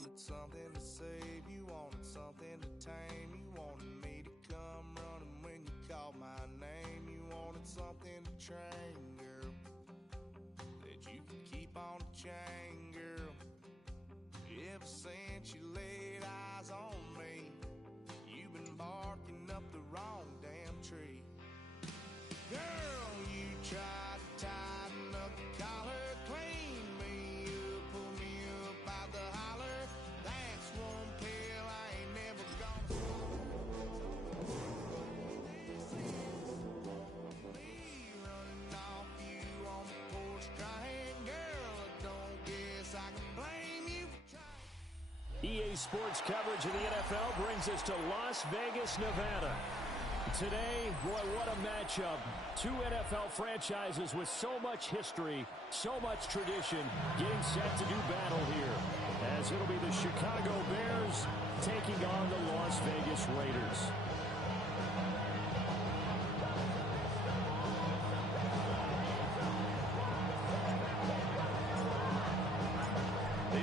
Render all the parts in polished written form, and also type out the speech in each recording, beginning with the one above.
wanted something to save, you wanted something to tame, you wanted me to come running when you called my name, you wanted something to train, girl, that you could keep on the chain, girl. Ever since you laid eyes on me, you've been barking up the wrong damn tree. Girl, you tried to tighten up the collar, clean me up, pull me up out the holler. That's one pill I ain't never gonna This is me running off you on the porch crying. Girl, I don't guess I can blame you for trying. EA Sports coverage of the NFL brings us to Las Vegas, Nevada. Today, boy, what a matchup. Two NFL franchises with so much history, so much tradition, getting set to do battle here. As it'll be the Chicago Bears taking on the Las Vegas Raiders.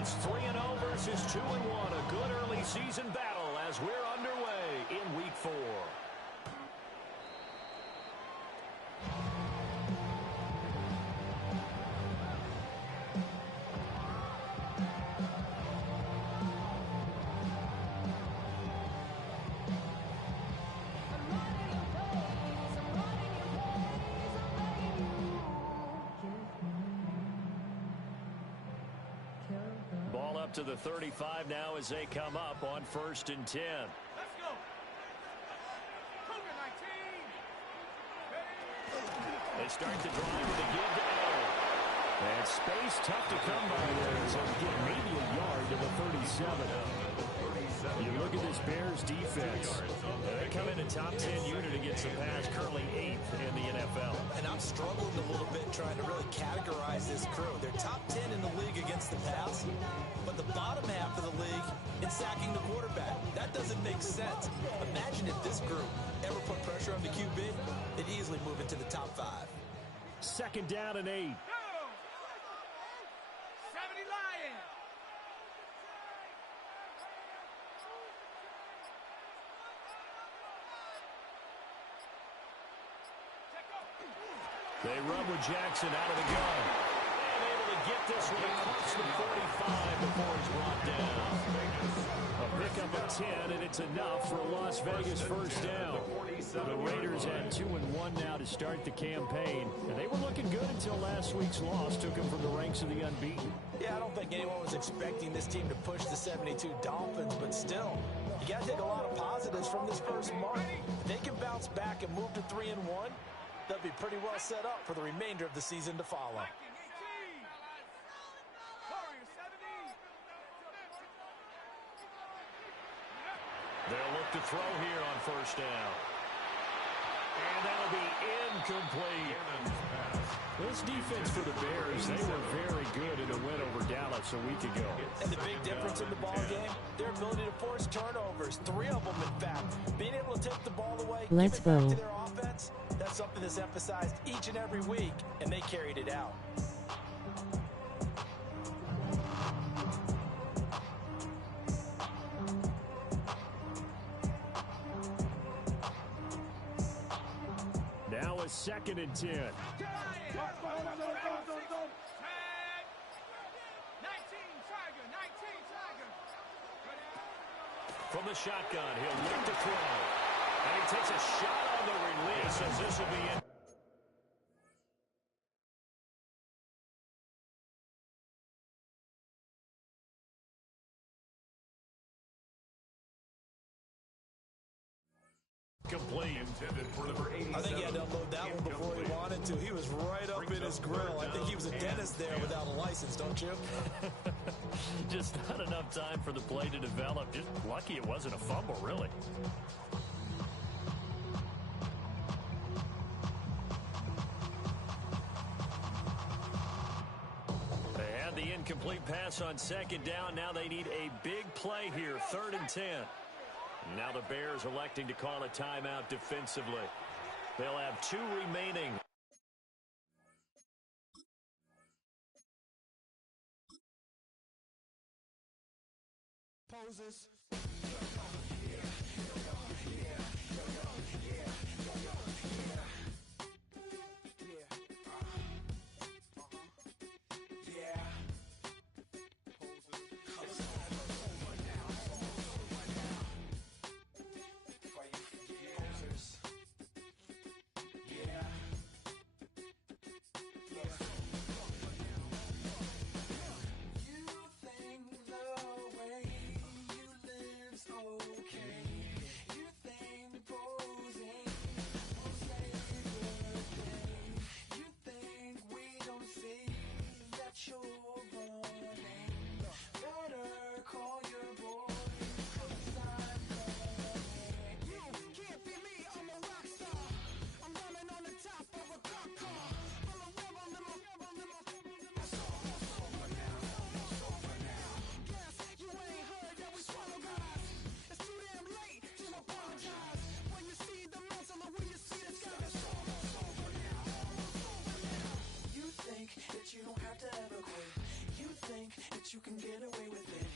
It's 3-0 versus 2-1. A good early season battle as we're underway in Week 4. Ball up to the 35 now as they come up on 1st and 10. Let's go. They start the drive with a give to Allen. And space tough to come by there. So get maybe a yard to the 37. You look at this Bears defense. They come in a top 10 unit against the pass, currently 8th in the NFL. And I'm struggling a little bit trying to really categorize this crew. They're top 10 in the league against the pass, but the bottom half of the league in sacking the quarterback. That doesn't make sense. Imagine if this group ever put pressure on the QB, they'd easily move into the top 5. 2nd down and 8. They run with Jackson out of the gun. And able to get this one across the 45 before he's brought down. A pickup of 10, and it's enough for a Las Vegas first down. The Raiders at 2-1 now to start the campaign. And they were looking good until last week's loss took them from the ranks of the unbeaten. Yeah, I don't think anyone was expecting this team to push the 72 Dolphins, but still, you got to take a lot of positives from this first month. If they can bounce back and move to 3-1, they'll be pretty well set up for the remainder of the season to follow. They'll look to throw here on 1st down. And that'll be incomplete. This defense for the Bears, they were very good in a win over Dallas a week ago. And the big difference in the ball game, their ability to force turnovers, 3 of them in fact. Being able to take the ball away, Let's give it back go. to their offense, that's something that's emphasized each and every week, and they carried it out. Now a 2nd and 10. From the shotgun, he'll look to throw. And he takes a shot on the release as this will be in. Complete. I think he had to unload that one before he wanted to. He was right up in his grill. I think he was a dentist there without a license, don't you? Just not enough time for the play to develop. Just lucky it wasn't a fumble, really. They had the incomplete pass on 2nd down. Now they need a big play here, 3rd and 10. Now the Bears electing to call a timeout defensively. They'll have 2 remaining. poses. You can get away with it.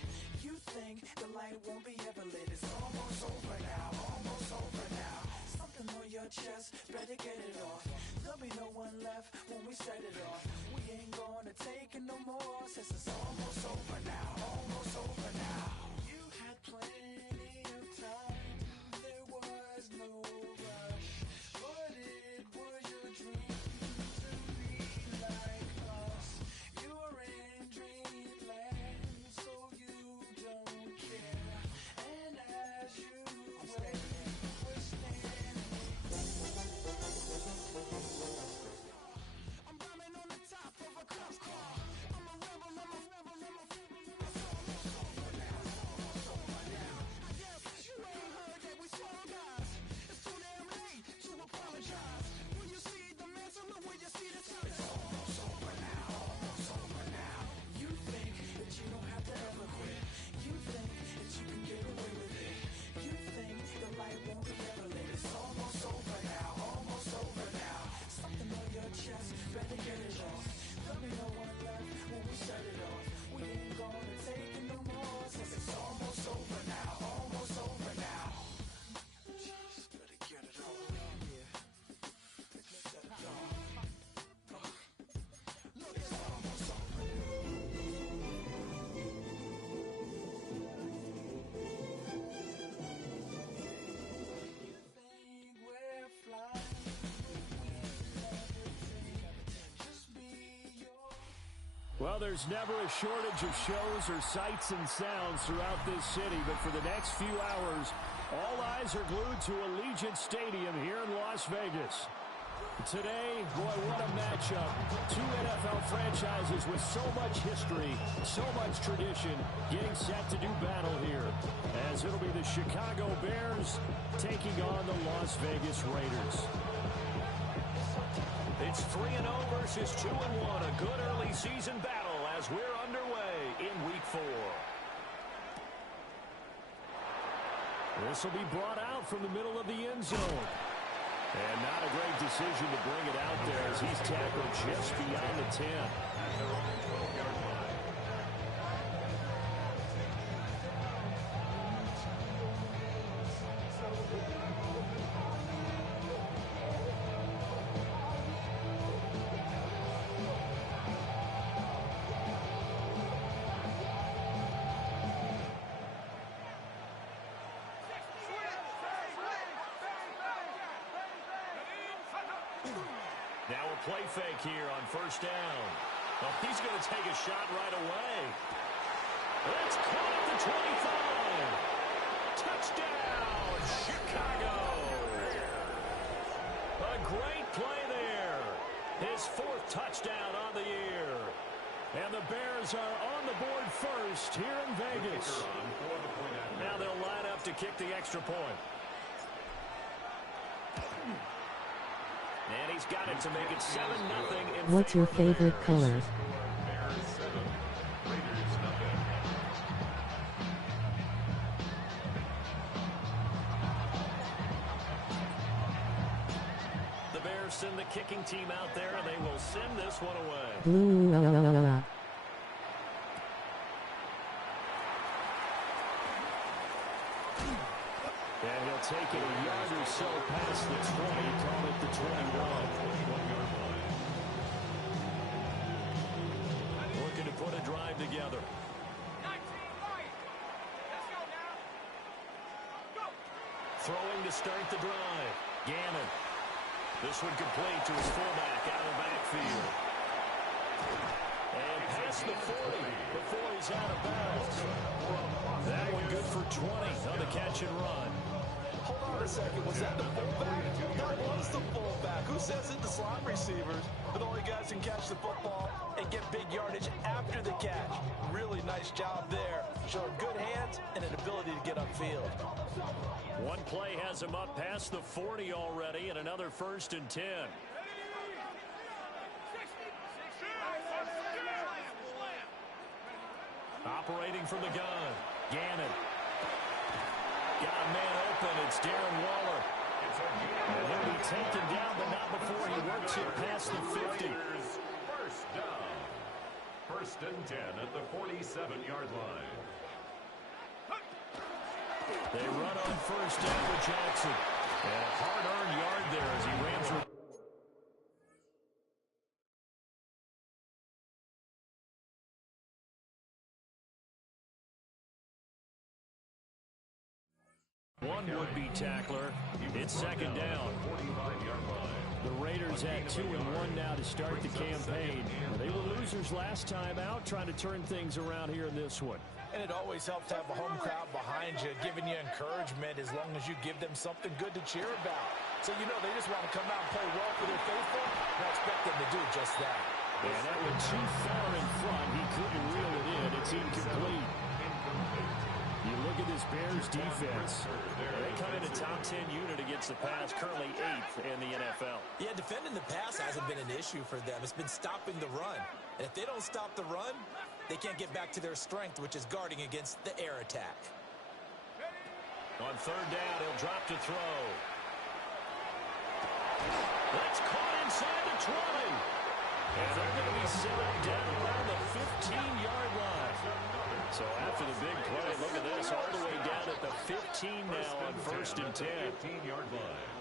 You think the light won't be ever lit. It's almost over now, almost over now. Something on your chest, better get it off. There'll be no one left when we set it off. We ain't gonna take it no more, since it's almost over now, almost over now. You had plenty of time, there was no rush, but it was your dream to be like us. You're in dreamland, so you don't care. And as you wait, we're standing. I'm bombing on the top of a cop car. I'm a rebel, I'm a rebel, I'm a rebel. It's almost over now, almost over now. I guess you ain't heard that we swallow guys. It's too damn late to apologize. When you see the mantle, look when you see the sun. It's almost over now, almost over now. You think that you don't have to ever quit. You think that you can get away with it. You think the light won't be ever lit. It's almost over now, almost over now. Something on your chest, better get it off. There'll be no one left when we set it off. We ain't gonna take it no more, since it's almost over now, almost over now. Just better get it off. Yeah. Set it off. Look, it's almost over. You think we're flying? Just be your. Well, there's never a shortage of shows or sights and sounds throughout this city, but for the next few hours, all eyes are glued to Allegiant Stadium here in Las Vegas. Today, boy, what a matchup. Two NFL franchises with so much history, so much tradition, getting set to do battle here, as it'll be the Chicago Bears taking on the Las Vegas Raiders. It's 3-0 versus 2-1, a good early season battle as we're underway in Week 4. This will be brought out from the middle of the end zone. And not a great decision to bring it out there as he's tackled just beyond the 10. Now a play fake here on first down. Oh, he's going to take a shot right away. It's caught at the 25. Touchdown, Chicago. A great play there. His fourth touchdown on the year. And the Bears are on the board first here in Vegas. Now they'll line up to kick the extra point. And he's got it to make it 7-0. What's your favorite color? The Bears send the kicking team out there, and they will send this one away. Blue. taken a yard or so past the 20, call it the 21. Looking to put a drive together. Throwing to start the drive. Gannon. This one complete to his fullback out of the backfield. And past the 40 before he's out of bounds. That one good for 20 on the catch and run. Hold on a second. Was that the fullback? That was the fullback. Who says it? The slot receivers. But only guys can catch the football and get big yardage after the catch. Really nice job there. Showing good hands and an ability to get upfield. One play has him up past the 40 already, and another 1st and 10. Operating from the gun. Gannon. Got a man open. It's Darren Waller. And he'll be taken down, but not before he works it past the 50. First down. 1st and 10 at the 47-yard line. They run on 1st down with Jackson. And a hard-earned yard there as he ran through. One would-be tackler. It's 2nd down. The Raiders at 2-1 now to start the campaign. They were losers last time out, trying to turn things around here in this one. And it always helps to have a home crowd behind you, giving you encouragement as long as you give them something good to cheer about. So, you know, they just want to come out and play well for their faithful, and I expect them to do just that. And that went too far in front. He couldn't reel it in. It's incomplete. You look at this Bears defense. They come in a top 10 unit against the pass, currently 8th in the NFL. Yeah, defending the pass hasn't been an issue for them. It's been stopping the run. And if they don't stop the run, they can't get back to their strength, which is guarding against the air attack. On 3rd down, he'll drop to throw. That's caught inside the 20. And they're going to be set down around the 15-yard line. So after the big play, look at this, all the way down at the 15 now on 1st and 10. 15-yard line.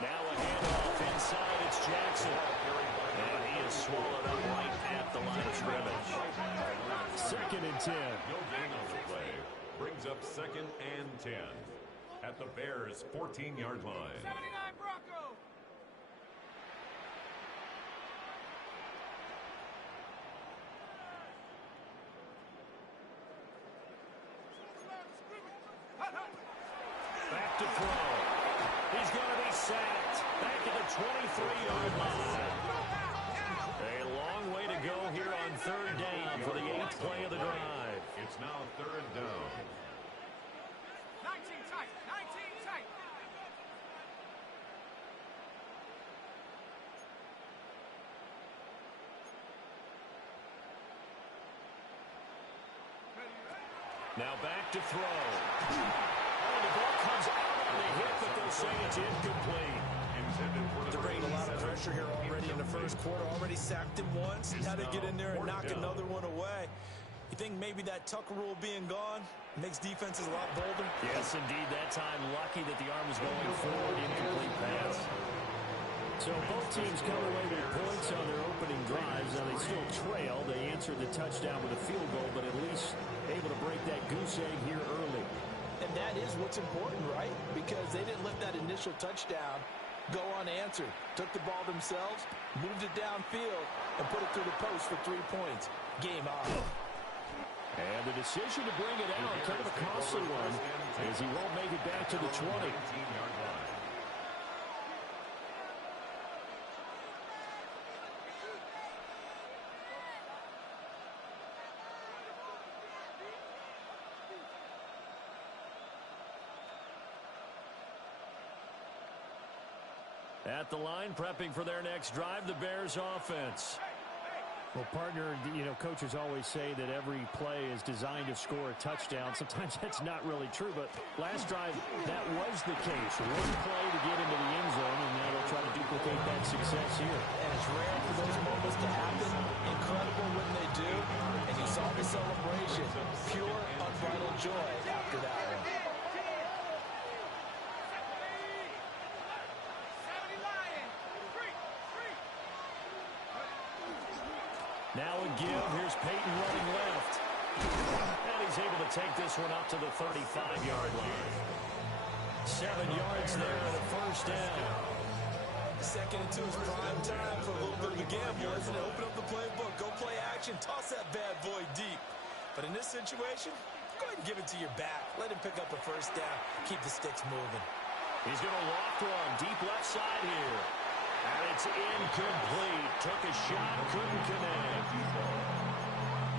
Now a handoff inside, it's Jackson. And he is swallowed up right at the line of scrimmage. 2nd and 10. No gain on the play. Brings up 2nd and 10 at the Bears' 14-yard line. 79 Bronco. Back to throw. He's going to be sacked. Back at the 23-yard line. A long way to go here on 3rd down for the 8th play of the drive. It's now 3rd down. 19 tight. 19 tight. Now back to throw. Oh, the ball comes out on the hit, but they'll say it's incomplete. They're bringing a lot of pressure here already in the 1st quarter. Already sacked him once. Now to get in there and knock another one away. You think maybe that Tucker rule being gone makes defenses a lot bolder? Yes, indeed. That time, lucky that the arm was going forward. Incomplete pass. So both teams come away with points on their opening drives. Now they still trail. They answered the touchdown with a field goal, but at least able to break that goose egg here early. And that is what's important, right? Because they didn't let that initial touchdown go unanswered. Took the ball themselves, moved it downfield, and put it through the post for 3 points. Game on. And the decision to bring it out, kind of a costly one, as he won't make it back to the 20. 19-yard line. At the line, prepping for their next drive, the Bears offense. Well, partner, you know, coaches always say that every play is designed to score a touchdown. Sometimes that's not really true, but last drive, that was the case. One play to get into the end zone, and now they'll try to duplicate that success here. And it's rare for those moments to happen. Incredible when they do. And you saw the celebration. Pure, unbridled joy after that one. Now a give. Here's Peyton running left. And he's able to take this one up to the 35-yard line. 7 yards there and a first down. Second and 2 is prime time for a little bit of a gamble, isn't it? Open up the playbook, go play action, toss that bad boy deep. But in this situation, go ahead and give it to your back. Let him pick up a first down. Keep the sticks moving. He's going to loft one deep left side here. And it's incomplete. Took a shot, couldn't connect.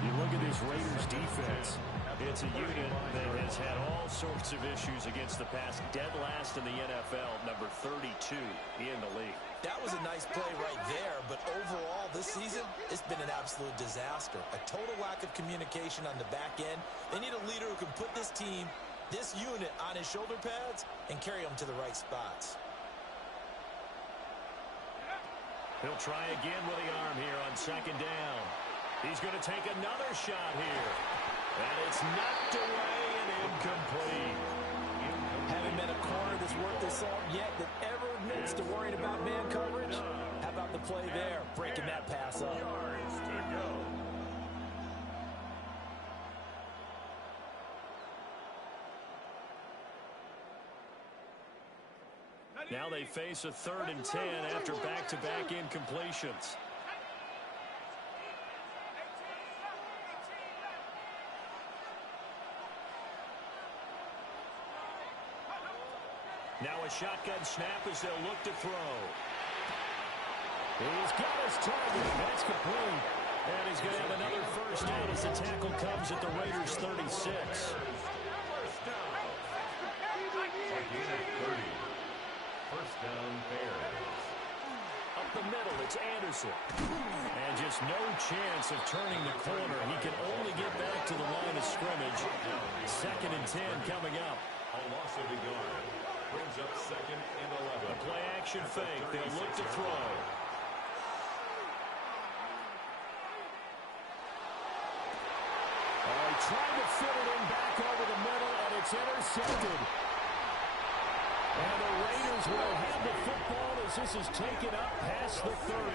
You look at this Raiders defense. It's a unit that has had all sorts of issues against the pass. Dead last in the NFL, number 32 in the league. That was a nice play right there, but overall this season, it's been an absolute disaster. A total lack of communication on the back end. They need a leader who can put this team, this unit, on his shoulder pads and carry them to the right spots. He'll try again with the arm here on second down. He's going to take another shot here. And it's knocked away and incomplete. Haven't met a corner that's worth the salt yet that ever admits to worrying about man coverage. How about the play there, breaking that pass up? Now they face a 3rd and 10 after back-to-back incompletions. Now a shotgun snap as they'll look to throw. He's got his target. That's complete. And he's going to have another first down as the tackle comes at the Raiders' 36. First down, Bears. Up the middle, it's Anderson. And just no chance of turning the corner. He can only get back to the line of scrimmage. 2nd and 10 coming up. A loss of a yard. Brings up 2nd and 11. A play-action fake. They'll look to throw. Trying to fit it in back over the middle, and it's intercepted. And the Raiders will have the football as this is taken up past the 30.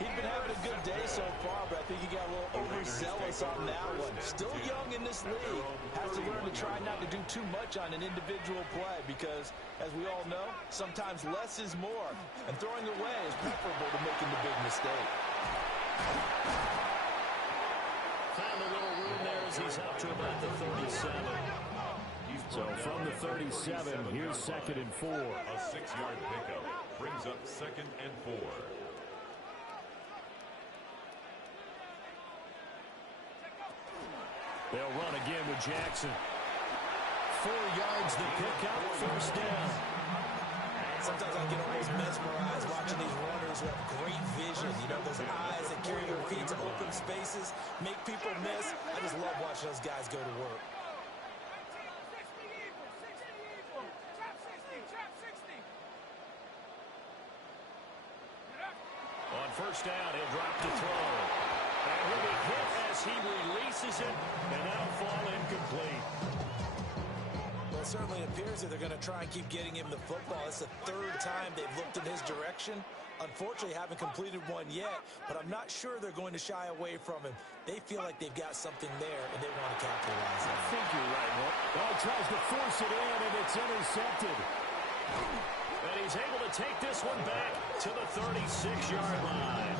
He's been having a good day so far, but I think he got a little overzealous on that one. Still young in this league. Has to learn to try not to do too much on an individual play because, as we all know, sometimes less is more. And throwing away is preferable to making the big mistake. Found a little room there as he's up to about the 37. So from the 37, here's 2nd and 4. A 6-yard pickup brings up 2nd and 4. They'll run again with Jackson. 4 yards the pickup, first down. Sometimes I get almost mesmerized watching these runners who have great vision. You know, those eyes that carry their feet to open spaces, make people miss. I just love watching those guys go to work. On first down, he'll drop to throw. And he'll be hit as he releases it, and that'll fall incomplete. Well, it certainly appears that they're going to try and keep getting him the football. It's the 3rd time they've looked in his direction. Unfortunately, haven't completed one yet, but I'm not sure they're going to shy away from him. They feel like they've got something there, and they want to capitalize on it. I think you're right, Walt. Oh, he tries to force it in, and it's intercepted. And he's able to take this one back to the 36-yard line.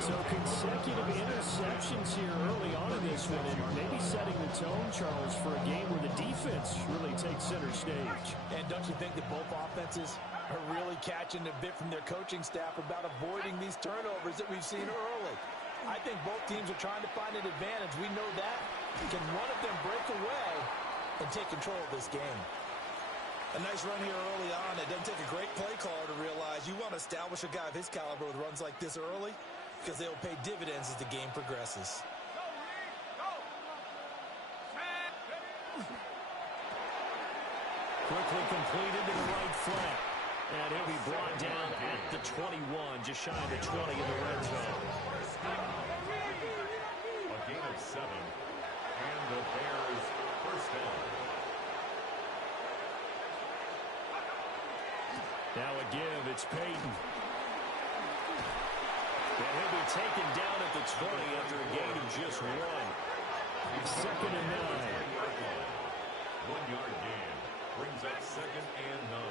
So consecutive interceptions here early on in this one, and maybe setting the tone, Charles, for a game where the defense really takes center stage. And don't you think that both offenses are really catching a bit from their coaching staff about avoiding these turnovers that we've seen early? I think both teams are trying to find an advantage. We know that. Can one of them break away and take control of this game? A nice run here early on. It doesn't take a great play caller to realize you want to establish a guy of his caliber with runs like this early because they'll pay dividends as the game progresses. Quickly completed to the right flat. And he'll be brought down at the 21, just shy of the 20 in the red zone. A gain of 7, and the Bears first down. Now a give, it's Peyton. And he'll be taken down at the 20 after a gain of just 1. 2nd and 9. 1-yard gain brings up 2nd and 9.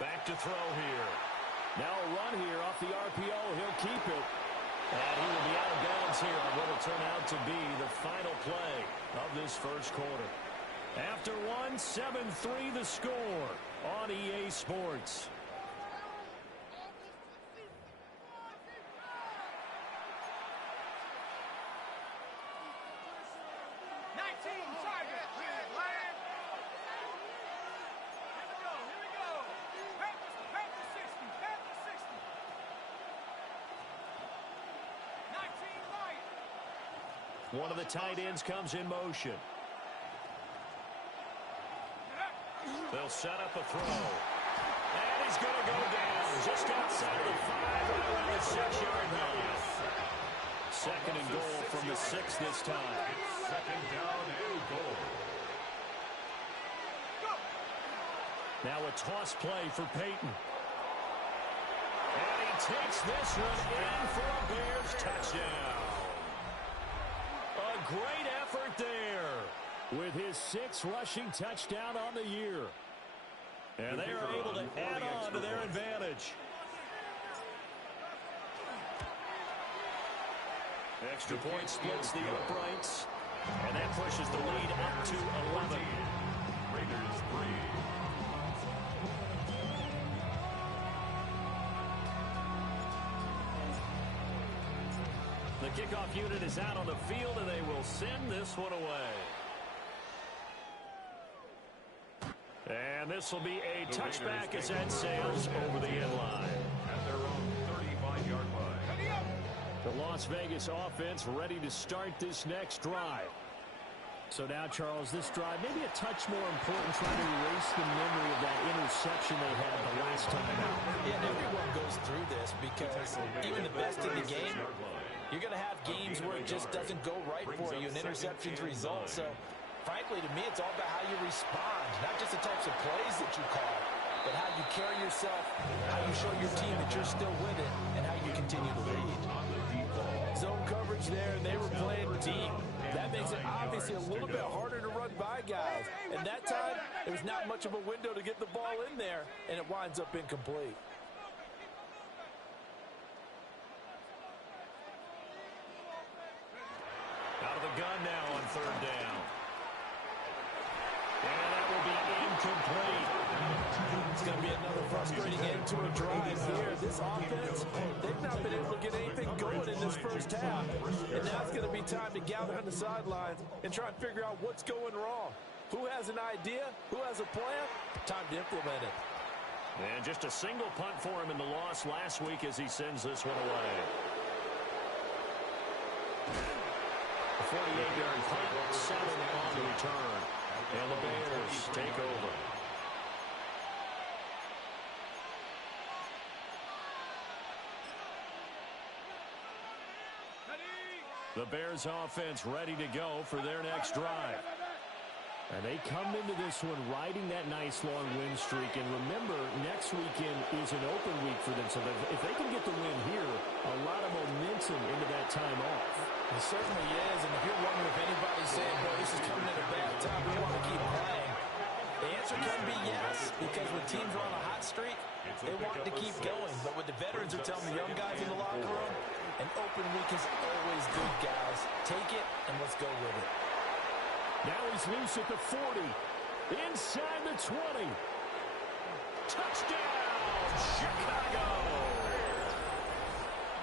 Back to throw here. Now a run here off the RPO. He'll keep it. And he will be out of bounds here on what will turn out to be the final play of this first quarter. After 1, 7-3 the score on EA Sports. One of the tight ends comes in motion. They'll set up a throw. And he's going to go down just outside of the 5, right around the 6-yard line. 2nd and goal from the 6 this time. It's 2nd down and goal. Now a toss play for Peyton. And he takes this one in for a Bears touchdown. A great effort there with his 6th rushing touchdown on the year. And they are able to add on to their advantage. Extra point splits the uprights. And that pushes the lead up to 11. Raiders 3. The kickoff unit is out on the field, and they will send this one away. And this will be a touchback as that sails over the end line. At their own 35-yard line. The Las Vegas offense ready to start this next drive. So now, Charles, this drive maybe a touch more important, trying to erase the memory of that interception they had the last time out. Yeah, and everyone goes through this because even the best in the game, you're going to have games where it just doesn't go right for you and interceptions result. So, frankly, to me, it's all about how you respond, not just the types of plays that you call, but how you carry yourself, how you show your team that you're still with it, and how you continue to lead. Zone coverage there, and they were playing deep. That makes it obviously a little bit harder to run by guys. And that time, there was not much of a window to get the ball in there, and it winds up incomplete. Out of the gun now on 3rd down. And that will be incomplete. It's going to be another frustrating end to a drive here. This offense, they've not been able to get anything going in this first half. And now it's going to be time to gather on the sidelines and try and figure out what's going wrong. Who has an idea? Who has a plan? Time to implement it. And just a single punt for him in the loss last week as he sends this one away. A 48-yard punt, 7 on the return. And the Bears take over. The Bears offense ready to go for their next drive. And they come into this one riding that nice long win streak. And remember, next weekend is an open week for them. So if they can get the win here, a lot of momentum into that time off. It certainly is. And if you're wondering if anybody's saying, boy, this is coming at a bad time, we want to keep playing, the answer can be yes. Because when teams are on a hot streak, they want to keep going. But what the veterans are telling the young guys in the locker room, an open week is always good, guys. Take it, and let's go with it. Now he's loose at the 40. Inside the 20. Touchdown, Chicago!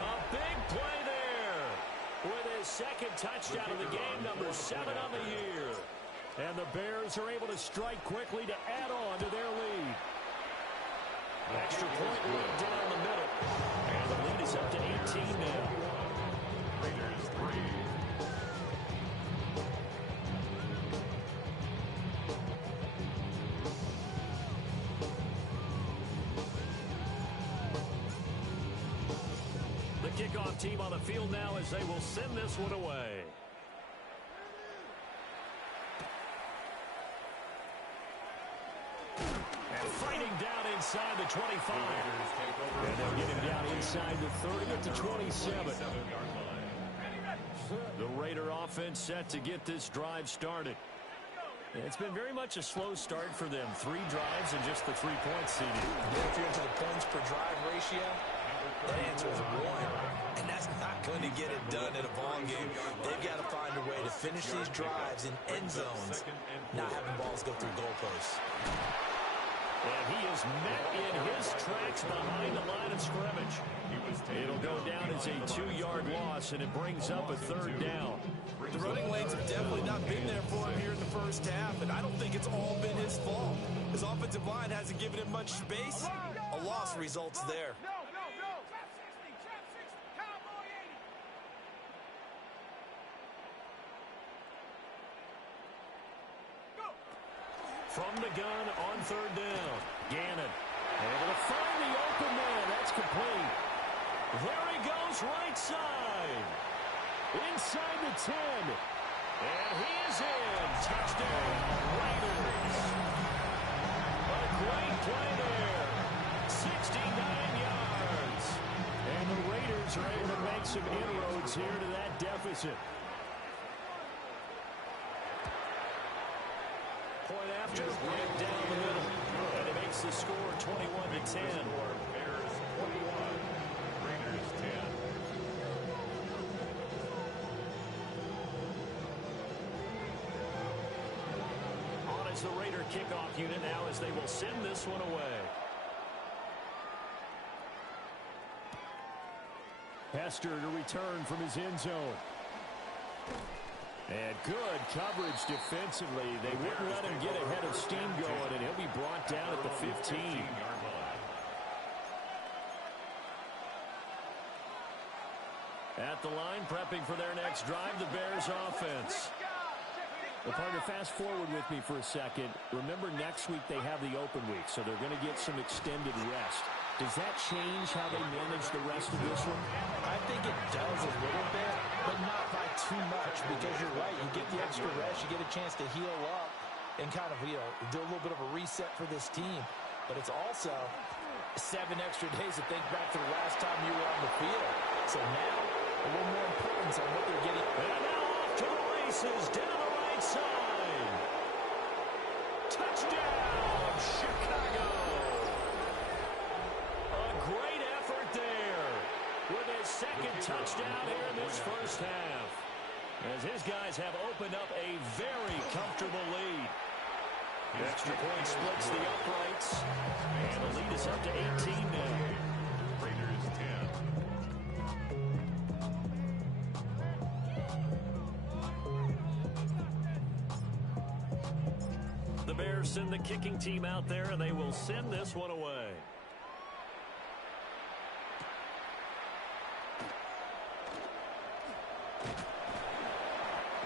A big play there with his second touchdown of the game, number 7 on the year. And the Bears are able to strike quickly to add on to their lead. Extra point right down the middle. And the lead is up to 18 now. Raiders 3. The kickoff team on the field now as they will send this one away. And fighting down inside the 25. And they'll get him down inside the 30 at the 27. The Raider offense set to get this drive started. It's been very much a slow start for them. 3 drives and just the 3 points seeded. If you're into the points per drive ratio, that answer is 1. And that's not going to get it done in a ball game. They've got to find a way to finish these drives in end zones, not having balls go through goalposts. And he is met in his tracks behind the line of scrimmage. It'll go down as a 2-yard loss, and it brings up a 3rd down. The running lanes have definitely not been there for him here in the first half, and I don't think it's all been his fault. His offensive line hasn't given him much space. A loss results there. No. Trap 60. Cowboy 80. Go. From the gun on 3rd down. Gannon able to find the open man. That's complete. There he goes right side. Inside the 10. And he is in. Touchdown, Raiders. A great play there. 69 yards. And the Raiders are able to make some inroads here to that deficit. Point after, right down the middle. And it makes the score 21-10. Bears 21. Raiders 10. On as the Raider kickoff unit now as they will send this one away. Hester to return from his end zone. And good coverage defensively. They wouldn't let him get ahead of steam going, and he'll be brought down at the 15. At the line, prepping for their next drive, the Bears offense. Well, partner, fast forward with me for a second. Remember, next week they have the open week, so they're going to get some extended rest. Does that change how they manage the rest of this one? I think it does a little bit, but not by too much, because you're right. You get the extra rest, you get a chance to heal up and kind of, do a little bit of a reset for this team. But it's also 7 extra days to think back to the last time you were on the field. So now, a little more importance on what they're getting. And now off to the races, down the right side. Touchdown, Chicago. Great effort there with his second touchdown here in this first half. As his guys have opened up a very comfortable lead. The extra point splits the uprights. And the lead is up to 18 now. Raiders 10. The Bears send the kicking team out there, and they will send this one away.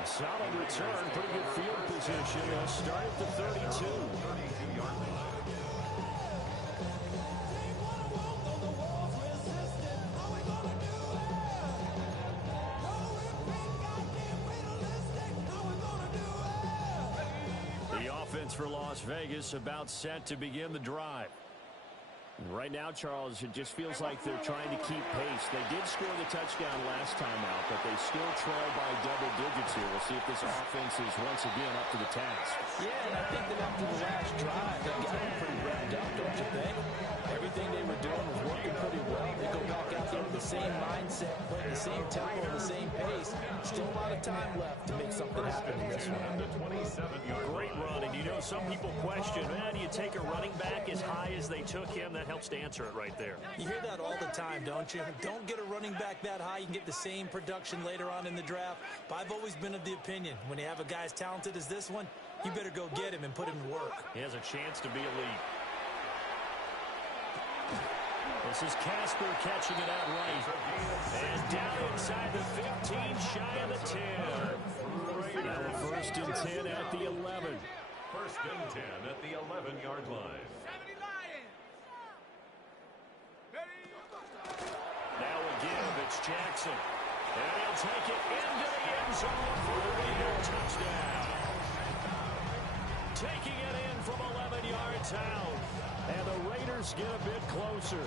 Solid return, pretty good field position. They'll start at the 32. The offense for Las Vegas about set to begin the drive. Right now, Charles, it just feels like they're trying to keep pace. They did score the touchdown last time out, but they still trail by double digits here. We'll see if this offense is once again up to the task. Yeah, and I think that after the last drive, they got them pretty revved up, don't you think? Everything they were doing was working pretty well. They go back out there with the same mindset, playing the same tempo and the same pace. Still a lot of time left to make something happen in this one. Great run, and some people question, do you take a running back as high as they took him, that helps to answer it right there. You hear that all the time, don't you? Don't get a running back that high. You can get the same production later on in the draft. But I've always been of the opinion, when you have a guy as talented as this one, you better go get him and put him to work. He has a chance to be elite. This is Casper catching it out right. And down inside the 15, shy of the 10. Now first and 10 at the 11. First and 10 at the 11-yard line. 70 Lions. Now a give, it's Jackson. And he'll take it into the end zone for a Raider touchdown. Taking it in from 11 yards out. And the Raiders get a bit closer.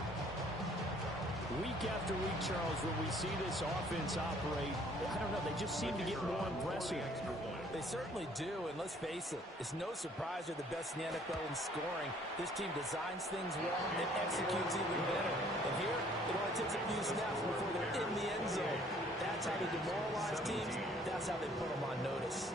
Week after week, Charles, when we see this offense operate, I don't know, they just seem to get more impressive. They certainly do, and let's face it, it's no surprise they're the best in the NFL in scoring. This team designs things well and executes even better. And here, it only takes a few snaps before they're in the end zone. That's how they demoralize teams. That's how they put them on notice.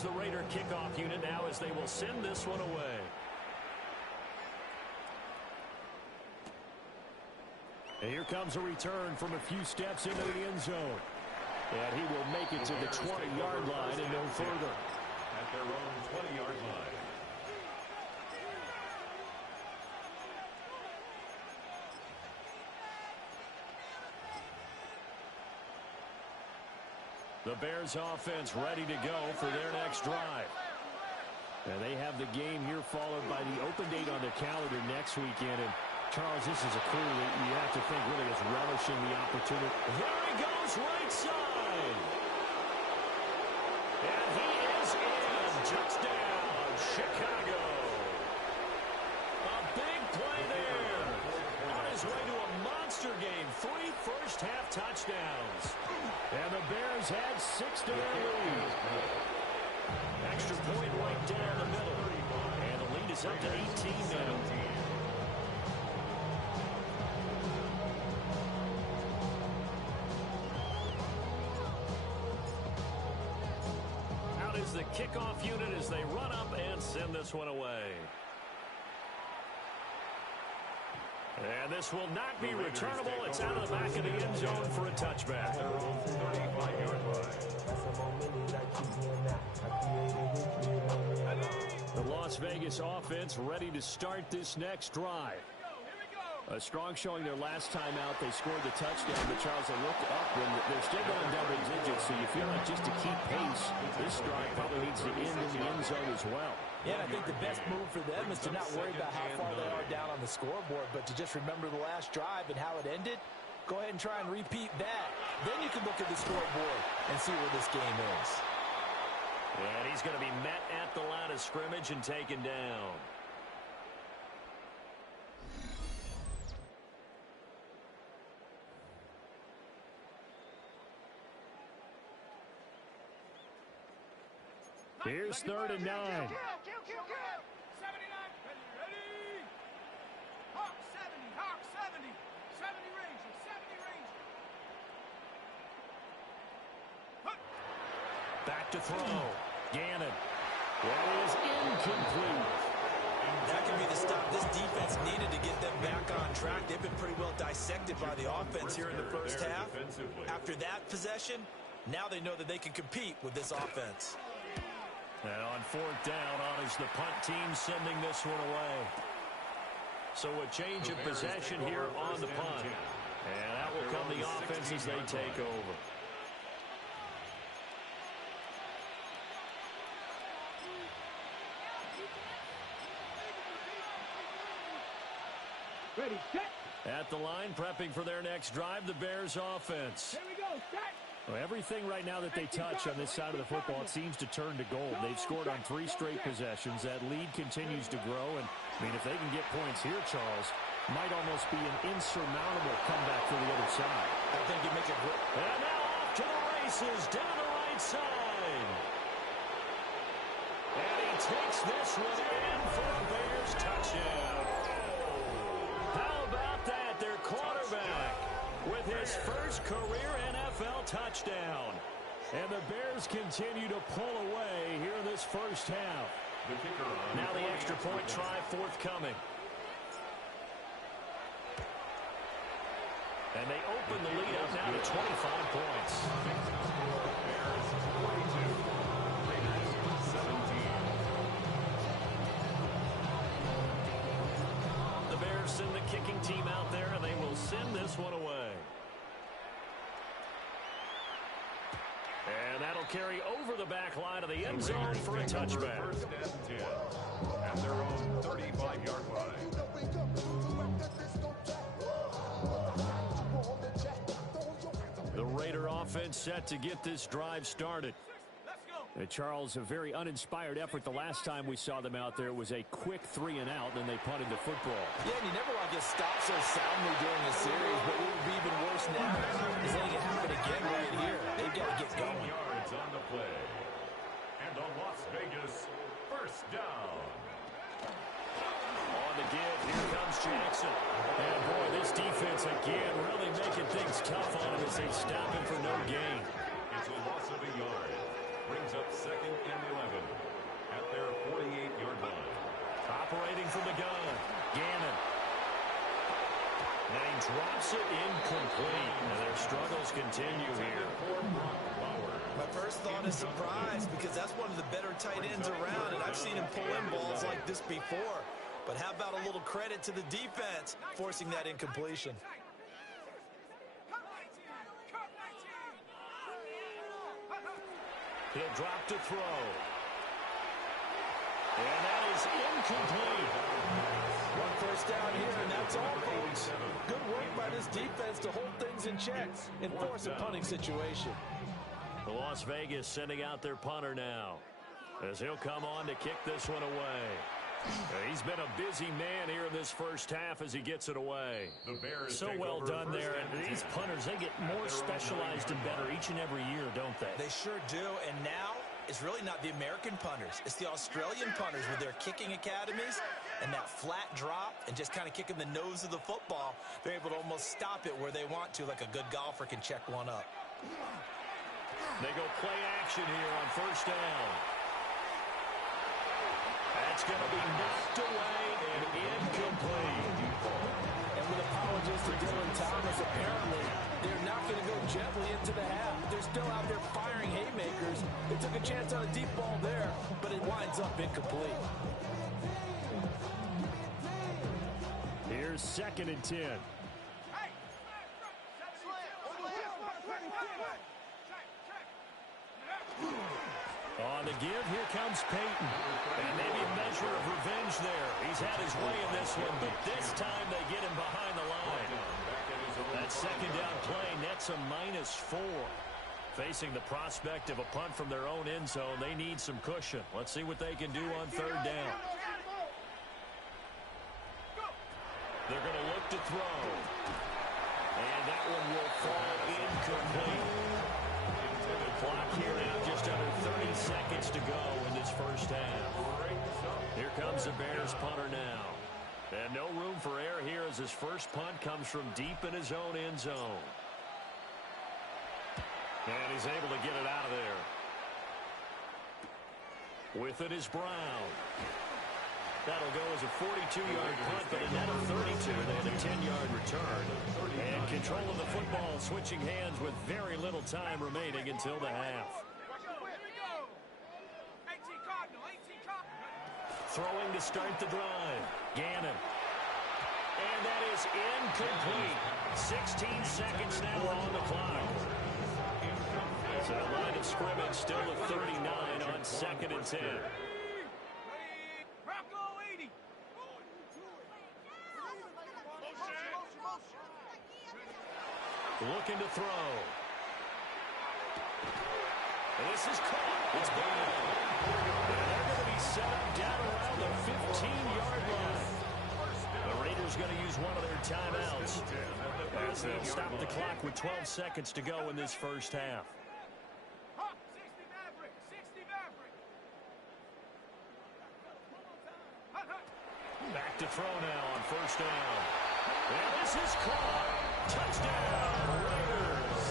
The Raider kickoff unit now as they will send this one away. And here comes a return from a few steps into the end zone. And he will make it to the 20-yard line and no further. At their own 20-yard line. The Bears offense ready to go for their next drive. And they have the game here followed by the open date on their calendar next weekend. And Charles, this is a crew that you have to think really is relishing the opportunity. There he goes, right side. And he is in. Touchdown, Chicago. A big play there. On his way to a monster game. 3 first-half touchdowns. And the Bears had 6 to their lead. Extra point right down the middle. And the lead is up to 18 now. Out is the kickoff unit as they run up and send this one away. And this will not be returnable. It's out of the back of the end zone for a touchback. The Las Vegas offense ready to start this next drive. A strong showing their last time out. They scored the touchdown, but Charles, they looked up when they're still going double digits, so you feel like just to keep pace, this drive probably needs to end in the end zone as well. Yeah, and I think the best move for them is to not worry about how far they are down on the scoreboard, but to just remember the last drive and how it ended. Go ahead and try and repeat that. Then you can look at the scoreboard and see where this game is. And he's going to be met at the line of scrimmage and taken down. Here's 3rd and 9. Kill. 79. Ready. Hawk 70. Hawk 70. 70 Rangers. 70 Rangers. Back to throw. Gannon. That is incomplete. That could be the stop this defense needed to get them back on track. They've been pretty well dissected by the offense here in the first half. After that possession, now they know that they can compete with this offense. And on 4th down, on is the punt team sending this one away. So a change of possession here on the punt. And that will come the offense as they take over. Ready, set. At the line, prepping for their next drive, the Bears offense. Here we go, set. Well, everything right now that they touch on this side of the football, it seems to turn to gold. They've scored on 3 straight possessions. That lead continues to grow. And, I mean, if they can get points here, Charles, might almost be an insurmountable comeback for the other side. I think you make it great. And now off to the races, down the right side. And he takes this one in for a Bears touchdown. How about that? Their quarterback with his first career NFL touchdown. And the Bears continue to pull away here in this first half. Now the extra point try forthcoming. And they open the lead up now to 25 points. Bears 42, Raiders 17. The Bears send the kicking team out there, and they will send this one away. And that'll carry over the back line of the end zone for a touchback. First and 10 at their own 35-yard line. The Raider offense set to get this drive started. Charles, a very uninspired effort the last time we saw them out there. It was a quick 3 and out, then they punted the football. Yeah, and you never want to get stopped so soundly during a series, but what would be even worse now is letting it happen again right here. They've got to get going. Yards on the play. And on Las Vegas, first down. On the give, here comes Jackson. And boy, this defense again really making things tough on him as they stop him for no gain. It's a loss of a yard. Brings up second and 11 at their 48-yard line. Operating from the gun, Gannon. And he drops it incomplete. And their struggles continue here. My first thought is surprise because that's one of the better tight ends around, and I've seen him pull in balls like this before. But how about a little credit to the defense forcing that incompletion? He'll drop to throw. And that is incomplete. One first down here, and that's all, folks. Good work by this defense to hold things in check and force a punting situation. The Las Vegas sending out their punter now, as he'll come on to kick this one away. He's been a busy man here in this first half as he gets it away. The Bears so well done there. And these punters, they get more specialized and better each and every year, don't they? They sure do. And now it's really not the American punters. It's the Australian punters with their kicking academies and that flat drop and just kind of kicking the nose of the football. They're able to almost stop it where they want to, like a good golfer can check one up. They go play action here on first down. That's going to be knocked away and incomplete. And with apologies to Dylan Thomas, apparently they're not going to go gently into the half. They're still out there firing haymakers. They took a chance on a deep ball there, but it winds up incomplete. Here's second and 10. On the give, here comes Peyton. And maybe a measure of revenge there. He's had his way in this one, but this time they get him behind the line. That second down play nets a -4. Facing the prospect of a punt from their own end zone, they need some cushion. Let's see what they can do on third down. They're going to look to throw. And that one will fall incomplete. Clock here now, just under 30 seconds to go in this first half. Here comes the Bears punter now. And no room for error here as his first punt comes from deep in his own end zone. And he's able to get it out of there. With it is Brown. That'll go as a 42-yard punt, but a net of 32. They had a 10-yard return. And control of the football switching hands with very little time remaining until the half. Throwing to start the drive. Gannon. And that is incomplete. 16 seconds now on the clock. So the line of scrimmage still at 39 on second and 10. Looking to throw. And this is caught. It's gone. And they're going to be set up down around the 15-yard line. The Raiders going to use one of their timeouts as they'll stop the clock with 12 seconds to go in this first half. Back to throw now on first down. And this is caught. Touchdown, Raiders.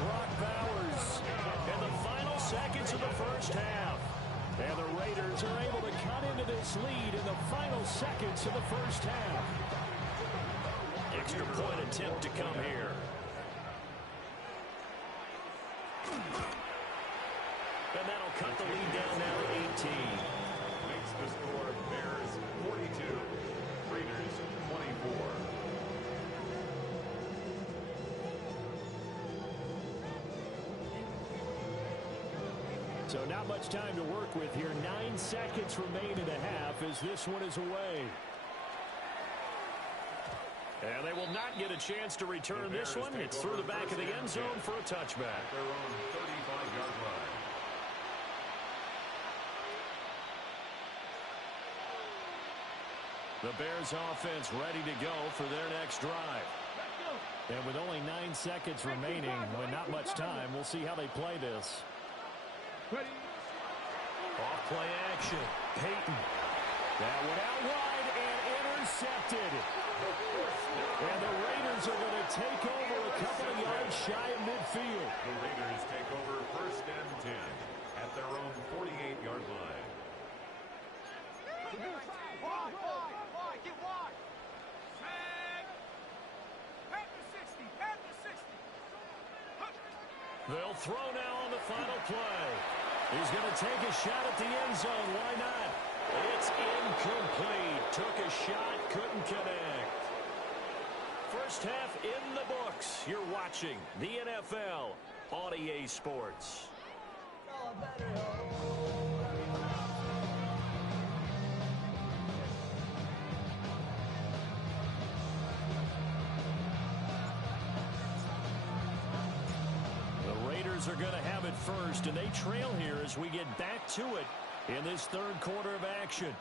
Brock Bowers in the final seconds of the first half. And the Raiders are able to cut into this lead in the final seconds of the first half. Extra point attempt to come here. And that'll cut the lead down now to 18. Makes the score Bears 42, Raiders 24. So not much time to work with here. 9 seconds remain in the half as this one is away. And they will not get a chance to return this one. It's through the back of the end zone for a touchback. Their own 35-yard line. The Bears offense ready to go for their next drive. And with only 9 seconds remaining, with not much time, we'll see how they play this. Off play action. Peyton. That one out wide and intercepted. And the Raiders are going to take over a couple of yards shy of midfield. The Raiders take over 1st and 10 at their own 48-yard line. Wide, get wide. Sag. Panther 60, Panther 60. They'll throw now on the final play. He's going to take a shot at the end zone. Why not? It's incomplete. Took a shot, couldn't connect. First half in the books. You're watching the NFL on EA Sports. Are going to have it first, and they trail here as we get back to it in this 3rd quarter of action.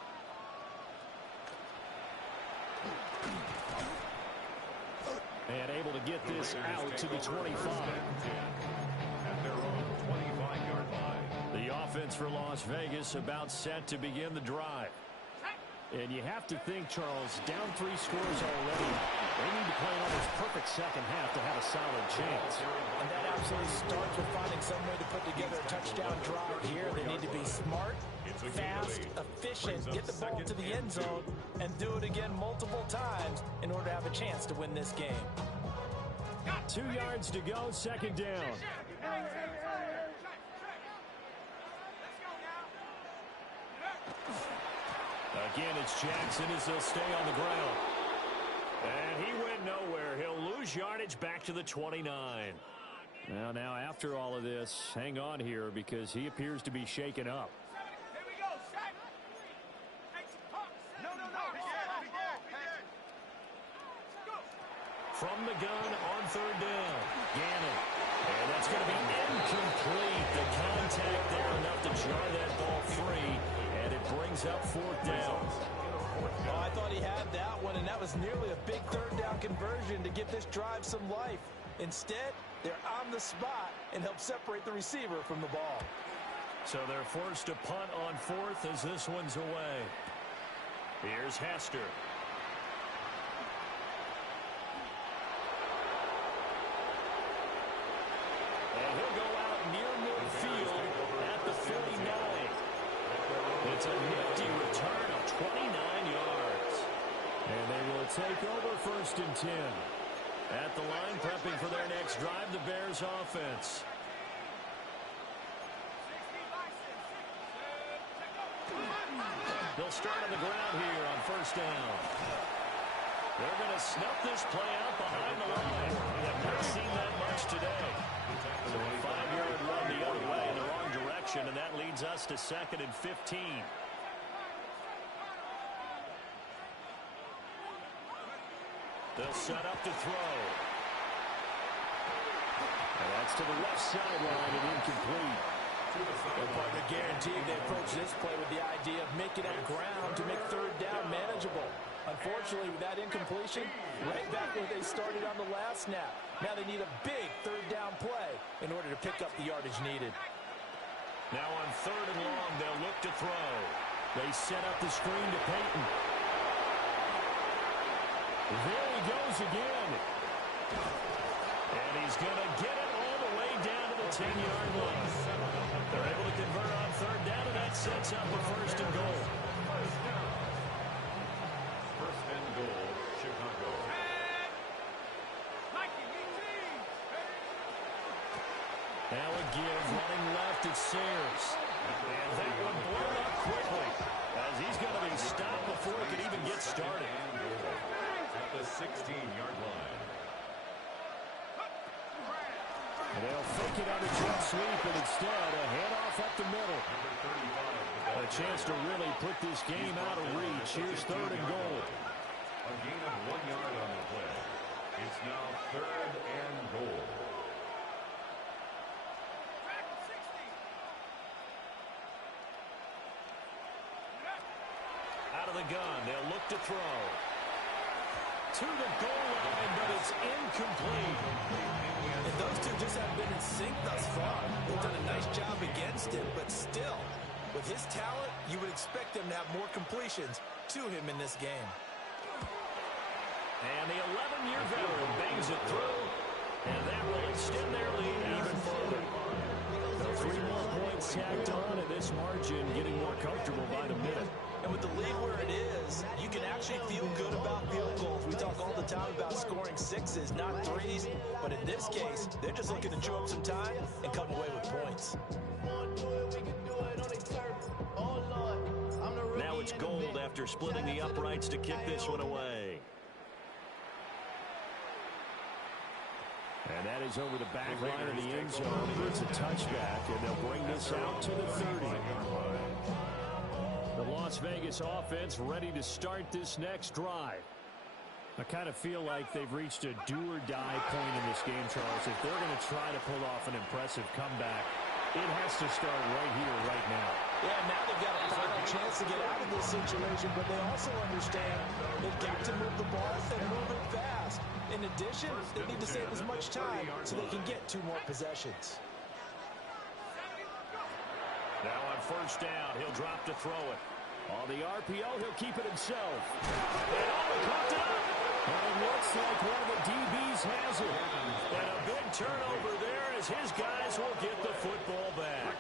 And able to get this out to the 25. At their own 25-yard line. The offense for Las Vegas about set to begin the drive. And you have to think, Charles, down 3 scores already. They need to play an almost perfect second half to have a solid chance. And that absolutely starts with finding some way to put together a touchdown drive here. They need to be smart, fast, efficient, get the ball to the end zone, and do it again multiple times in order to have a chance to win this game. 2 yards to go, 2nd down. Again, it's Jackson as they'll stay on the ground. And he went nowhere. He'll lose yardage back to the 29. Now after all of this, hang on here because he appears to be shaken up. Here we go, Shaq. No. From the gun on 3rd down. Gannon. And that's going to be incomplete. The contact there enough to jar that ball free. And it brings up 4th down. Oh, I thought he had that one, and that was nearly a big 3rd down conversion to give this drive some life. Instead, they're on the spot and help separate the receiver from the ball. So they're forced to punt on 4th as this one's away. Here's Hester. And he'll go out near midfield at the 49. It's a nifty return of 29 yards. And they will take over 1st and 10. At the line, prepping for their next drive, the Bears offense. They'll start on the ground here on 1st down. They're going to snuff this play out behind the line. We have not seen that much today. So a 5-yard run the other way in the wrong direction, and that leads us to 2nd and 15. They'll set up to throw. And that's to the left sideline and incomplete. Their partner guaranteed they approach this play with the idea of making up ground to make 3rd down manageable. Unfortunately, with that incompletion, right back where they started on the last snap. Now they need a big 3rd down play in order to pick up the yardage needed. Now on 3rd and long, they'll look to throw. They set up the screen to Peyton. There he goes again. And he's going to get it all the way down to the 10-yard line. They're able to convert on third down, and that sets up a first and goal. First and goal, Chicago. Now a give, running left, it's Sayers. And that one blown up quickly, as he's going to be stopped before it can even get started. At the 16-yard line. And they'll fake it on a jet sweep, and instead a handoff up the middle. A chance to really put this game out of reach. Here's third and goal. A gain of 1 yard on the play. It's now third and goal. Out of the gun, they'll look to throw. To the goal line, but it's incomplete. And those two just haven't been in sync thus far. They've done a nice job against him, but still, with his talent, you would expect them to have more completions to him in this game. And the 11-year veteran bangs it through, and that will extend their lead even further. 3 more points tacked on, and this margin getting more comfortable by the minute. And with the lead where it is, you can actually feel good about field goals. We talk all the time about scoring 6s, not 3s. But in this case, they're just looking to chew up some time and come away with points. Now it's Gold after splitting the uprights to kick this one away. And that is over the back line of the end zone. It's a touchback, and they'll bring this out to the 30. The Las Vegas offense ready to start this next drive. I kind of feel like they've reached a do-or-die point in this game, Charles. If they're going to try to pull off an impressive comeback, it has to start right here, right now. Yeah, now they've got a final chance to get out of this situation, but they also understand they've got to move the ball and move it fast. In addition, they need to save as much time so they can get 2 more possessions. Now on first down, he'll drop to throw it. On the RPO, he'll keep it himself. And he caught it up. And it looks like one of the DBs has it. And a big turnover there as his guys will get the football back.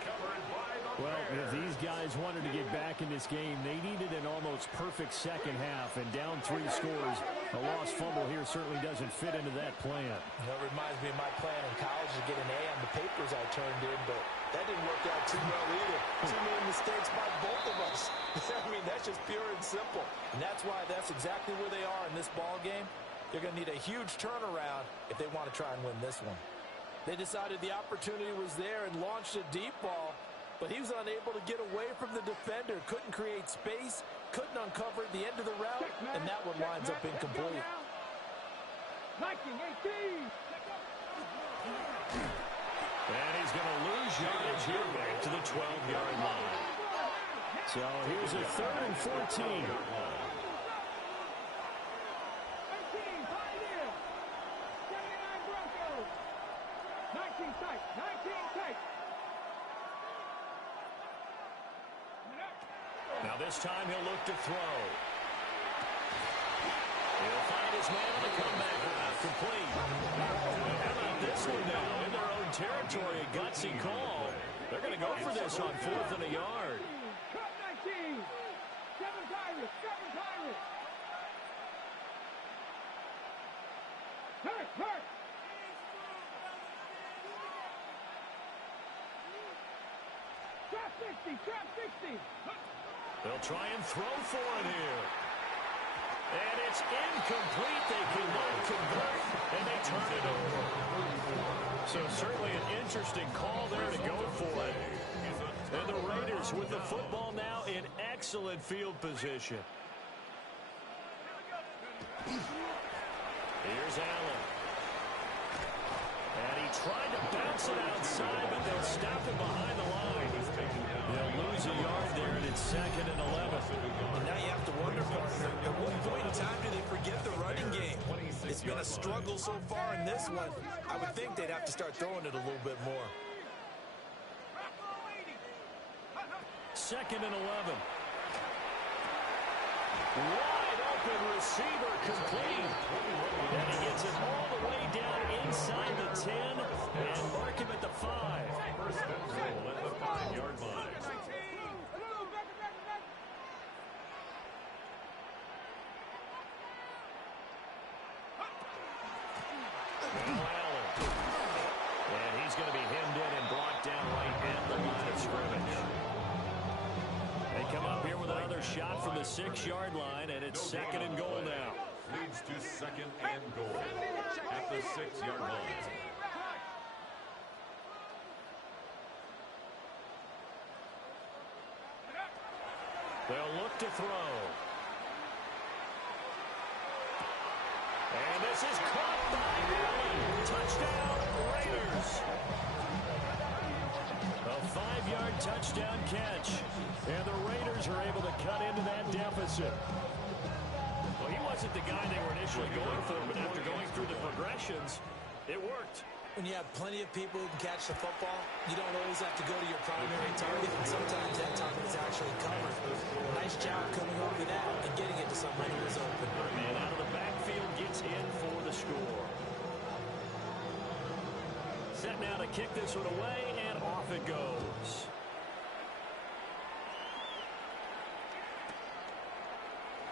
Well, if these guys wanted to get back in this game, they needed an almost perfect second half. And down 3 scores, a lost fumble here certainly doesn't fit into that plan. That reminds me of my plan in college to get an A on the papers I turned in, but that didn't work out too well either. Too many mistakes by both of us. I mean, that's just pure and simple. And that's why that's exactly where they are in this ball game. They're going to need a huge turnaround if they want to try and win this one. They decided the opportunity was there and launched a deep ball, but he was unable to get away from the defender. Couldn't create space, couldn't uncover the end of the route, and that one winds up incomplete. 19-18. And he's going to lose yardage here back to the 12-yard line. So here's a 3rd and 14. 18, Pioneer. 79 Broncos. 19 tight, 19 tight. Now this time he'll look to throw. He'll find his man on the comeback route. Complete. How about this one now? In their own territory, a gutsy call. They're going to go for this on 4th and a yard. Cut 19. 7 Pirates, 7 Pirates. Hurt. Trap 60. They'll try and throw for it here. And it's incomplete. They cannot convert, and they turn it over. So certainly an interesting call there to go for it. And the Raiders with the football now in excellent field position. Here's Allen. And he tried to bounce it outside, but they'll stop him behind the line. They'll lose a yard there, and it's 2nd and 11. And now you have to wonder, partner, at what point in time do they forget the running game? It's been a struggle so far in this one. I would think they'd have to start throwing it a little bit more. 2nd and 11. Wide open receiver complete. And he gets it all the way down inside the 10 and mark him at the 5. First and goal at the 5-yard line. And he's going to be hemmed in and brought down right at the line of scrimmage. They come up here with another shot from the 6-yard line, and it's second and goal now. Leads to second and goal at the 6-yard line. They'll look to throw. And this is caught by Allen. Touchdown, Raiders. A 5-yard touchdown catch. And the Raiders are able to cut into that deficit. Well, he wasn't the guy they were initially going for, but after going through the progressions, it worked. When you have plenty of people who can catch the football, you don't always have to go to your primary target, and sometimes that target is actually covered. Nice job coming over that and getting it to someone who was open. And out of the backfield gets in for the score. Set now to kick this one away, and off it goes.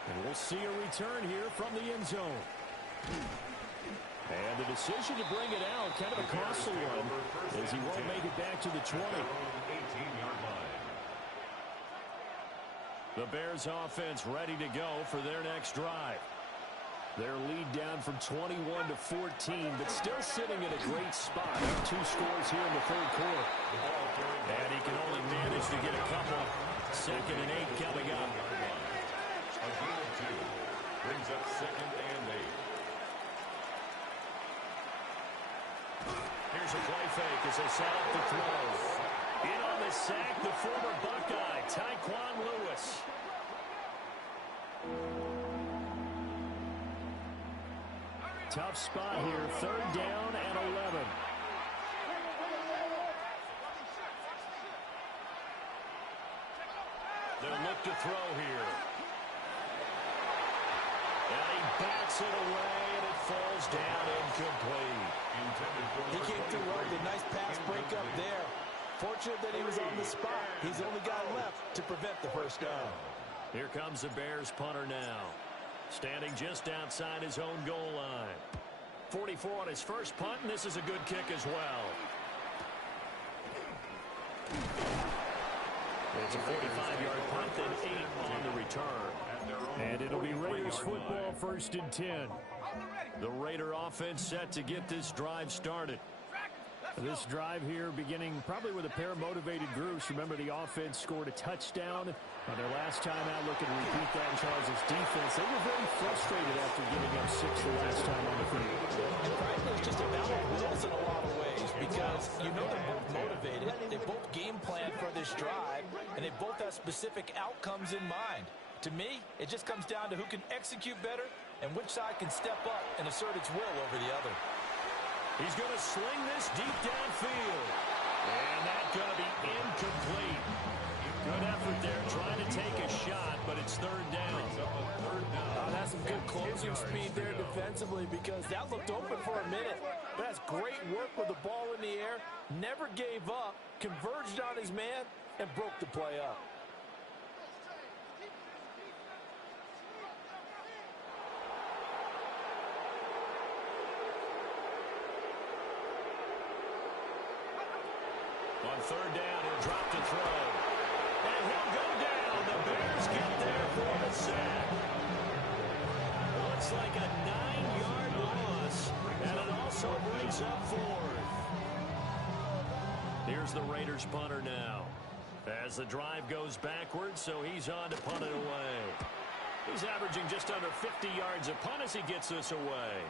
And we'll see a return here from the end zone. And the decision to bring it out, kind of a costly one, as he won't make it back to the 20. 18-yard line. The Bears offense ready to go for their next drive. Their lead down from 21 to 14, but still sitting in a great spot. 2 scores here in the third quarter. And he can only manage to get a couple. Second and 8 coming up. A gain of 2 brings up second and 8. Here's a play fake as they set up the throw. In on the sack, the former Buckeye, Tyquan Lewis. Tough spot here, third down and 11. They'll look to throw here. And he bats it away, and it falls down incomplete. He came through right with a nice pass breakup there. Fortunate that he was on the spot. He's the only guy left to prevent the first down. Here comes the Bears punter now. Standing just outside his own goal line. 44 on his first punt, and this is a good kick as well. It's a 45-yard punt, then 8 on the return. And it'll be Raiders football, first and 10. The Raider offense set to get this drive started. This drive here beginning probably with a pair of motivated groups. Remember, the offense scored a touchdown on their last time out. Looking to repeat that in Charles' defense. They were very frustrated after giving up 6 the last time on the field. And frankly, it's just a battle of wills in a lot of ways because you know they're both motivated. They both game plan for this drive, and they both have specific outcomes in mind. To me, it just comes down to who can execute better and which side can step up and assert its will over the other. He's going to sling this deep downfield. And that's going to be incomplete. Good effort there trying to take a shot, but it's third down. That's some good closing speed there defensively because that looked open for a minute. But that's great work with the ball in the air. Never gave up, converged on his man, and broke the play up. On third down, he'll drop to throw. And he'll go down. The Bears get there for the sack. Looks like a 9-yard loss. And it also brings up 4th. Here's the Raiders punter now. As the drive goes backwards, so he's on to punt it away. He's averaging just under 50 yards a punt as he gets this away.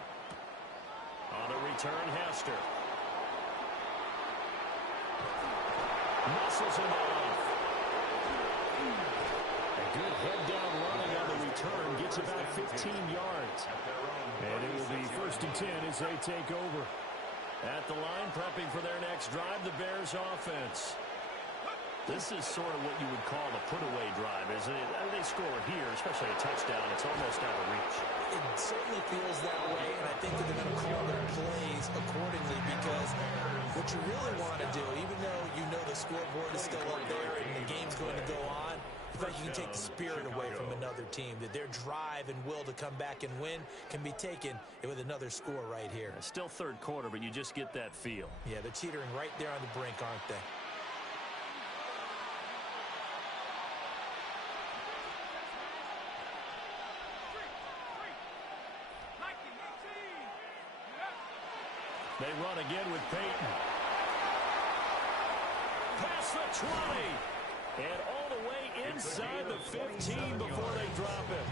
On the return, Hester. Muscles him off. A good head-down running on the return. Gets about 15 yards. And it will be first and 10 as they take over. At the line, prepping for their next drive, the Bears offense. This is sort of what you would call a put-away drive, isn't it? I mean, they score here, especially a touchdown. It's almost out of reach. It certainly feels that way, and I think that they're going to call their plays accordingly because what you really want to do, even though you know the scoreboard is still up there and the game's going to go on, in fact, you can take the spirit away from another team, that their drive and will to come back and win can be taken with another score right here. Still third quarter, but you just get that feel. Yeah, they're teetering right there on the brink, aren't they? They run again with Peyton. Past the 20. And all the way inside the 15 before they drop him.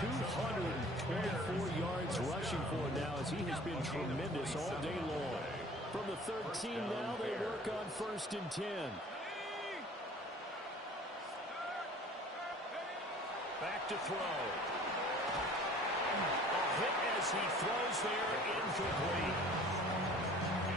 224 yards rushing for him now as he has been tremendous all day long. From the 13 now, they work on 1st and 10. Back to throw. A hit as he throws there, incomplete.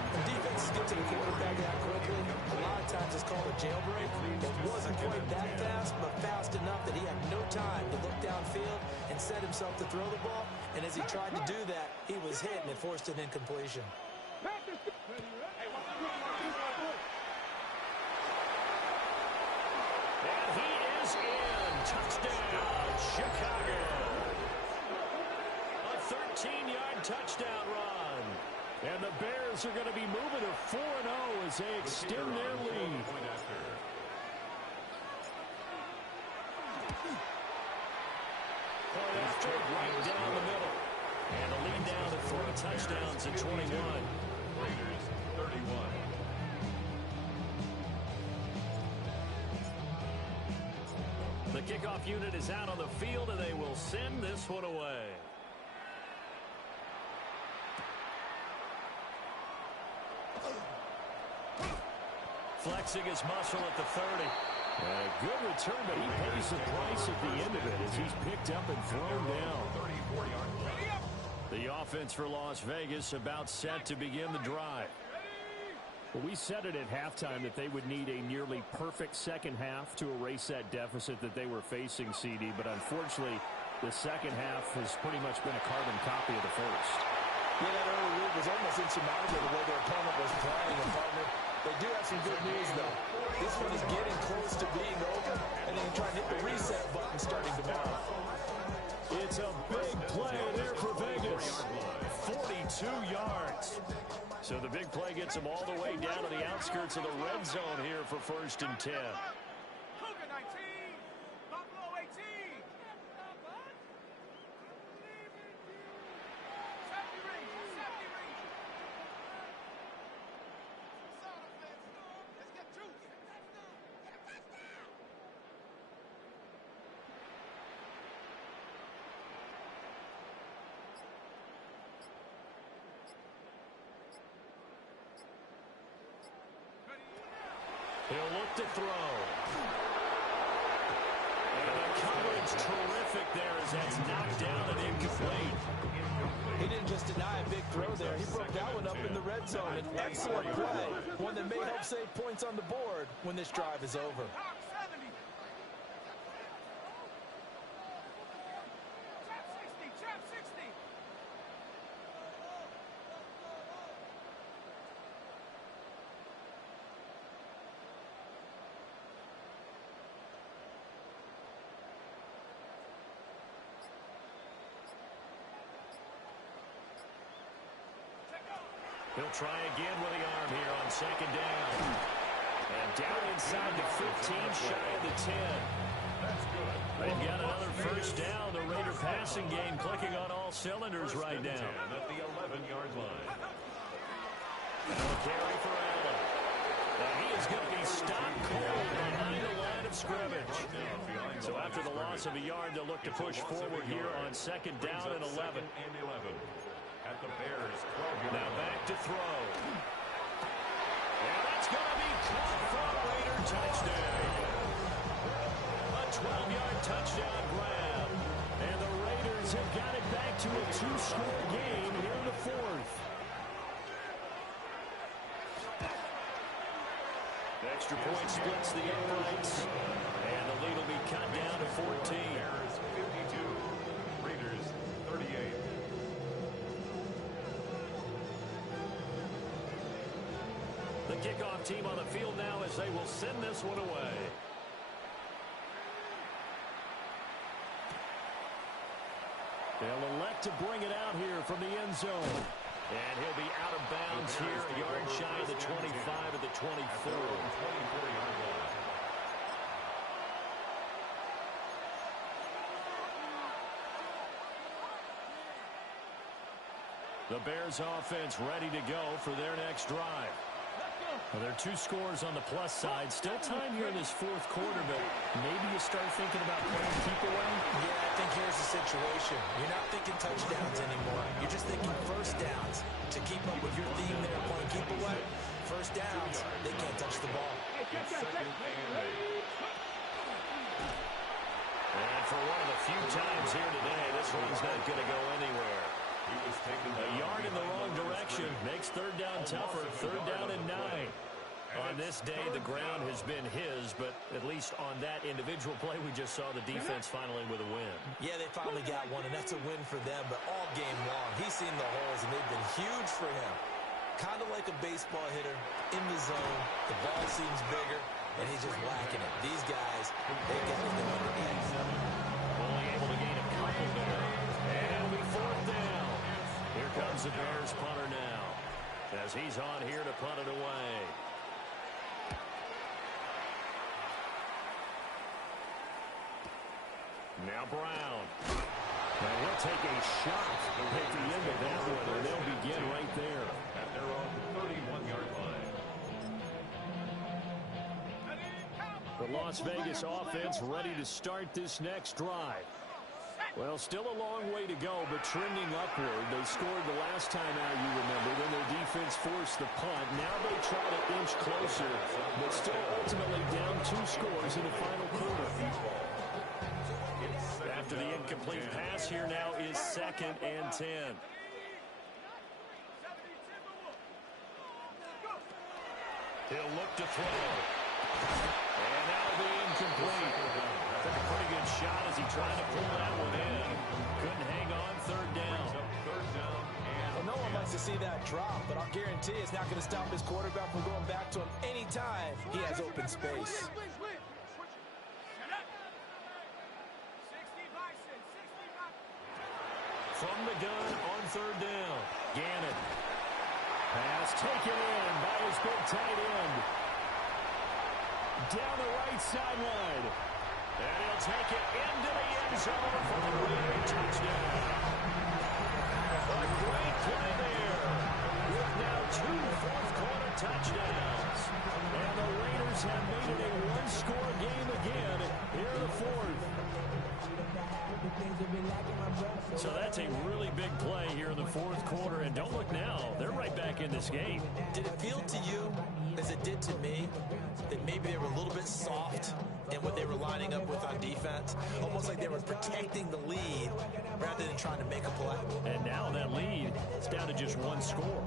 The defense gets to the quarterback that quickly. A lot of times it's called a jailbreak. It wasn't quite that fast, but fast enough that he had no time to look downfield and set himself to throw the ball. And as he tried to do that, he was hit, and it forced an incompletion. And he is in. Touchdown, Chicago. A 13-yard touchdown run. And the Bears are going to be moving to 4-0 as they extend their lead. Point after, right down the middle. And the lead down to 3 touchdowns at 21. Raiders, 31. The kickoff unit is out on the field, and they will send this one away. Flexing his muscle at the 30. A good return, but he pays the price at the end of it as he's picked up and thrown down. The offense for Las Vegas about set to begin the drive. Well, we said it at halftime that they would need a nearly perfect second half to erase that deficit that they were facing, CD. But unfortunately, the second half has pretty much been a carbon copy of the first. Yeah, that early lead was almost insurmountable the way their opponent was playing, and partner. They do have some good news, though. This one is getting close to being over, and they can try and hit the reset button starting tomorrow. It's a big play there for Vegas. 42 yards. So the big play gets them all the way down to the outskirts of the red zone here for 1st and 10. Cougar 19, Buffalo 18. 70 Rangers, 70 Rangers. Let's get to it. He'll look to throw. And the coverage terrific there as that's knocked down and incomplete. He didn't just deny a big throw there. He broke that one up in the red zone. An excellent play. One that may help save points on the board when this drive is over. Hawk 70. Trap 60, trap 60. He'll try again with the arm here on 2nd down. And down inside the 15, shy of the 10. That's good. They've got another 1st down. The Raider passing game clicking on all cylinders right now. At the 11-yard line. No carry for Allen. And he is going to be stopped cold behind the line of scrimmage. So after the loss of a yard, they'll look to push forward here on 2nd down and 11. And 11. At the Bears, 12-yard Now back to throw. And that's going to be caught for a Raider touchdown. A 12-yard touchdown grab. And the Raiders have got it back to a 2-score game here in the 4th. Extra point splits the uprights, and the lead will be cut down to 14. Bears 52, Raiders 38. The kickoff team on the field now as they will send this one away. They'll elect to bring it out here from the end zone. And he'll be out of bounds here, a yard shy of the 25 of the 24. 24-yard line. The Bears offense ready to go for their next drive. Well, there are 2 scores on the plus side. Still time here in this fourth quarter, but maybe you start thinking about playing keep away? Yeah, I think here's the situation. You're not thinking touchdowns anymore. You're just thinking first downs. To keep up with your theme there, playing keep away, first downs, they can't touch the ball. It's 2nd and 8. And for one of the few times here today, this one's not going to go anywhere. He was taken A yard in the wrong direction makes third down tougher. Third down and 9. On this day, the ground has been his, but at least on that individual play, we just saw the defense finally with a win. Yeah, they finally got one, and that's a win for them, but all game long, he's seen the holes, and they've been huge for him. Kind of like a baseball hitter in the zone. The ball seems bigger, and he's just whacking it. These guys, they got to go underneath. Only able to gain a couple there. And it'll be fourth down. Here comes the Bears punter now, as he's on here to punt it away. Now Brown. And he'll take a shot at the end of that one, and they'll begin right there. At their own 31-yard line. The Las Vegas offense ready to start this next drive. Well, still a long way to go, but trending upward. They scored the last time out, you remember. Then their defense forced the punt. Now they try to inch closer, but still ultimately down 2 scores in the final quarter. After the incomplete pass, here now is 2nd and 10. He'll look to throw. And that'll be incomplete. Took a pretty good shot as he tried to pull that one in. Couldn't hang on. Third down. Well, no one likes to see that drop, but I'll guarantee it's not going to stop his quarterback from going back to him anytime he has open space. From the gun on third down. Gannon. Pass taken in by his big tight end. Down the right sideline. And he'll take it into the end zone for the Raider touchdown. A great play there. With now 2 fourth-quarter touchdowns. And the Raiders have made it a one-score game again here in the fourth. So that's a really big play here in the fourth quarter. And don't look now. They're right back in this game. Did it feel to you, as it did to me, that maybe they were a little bit soft in what they were lining up with on defense? Almost like they were protecting the lead rather than trying to make a play. And now that lead is down to just 1 score.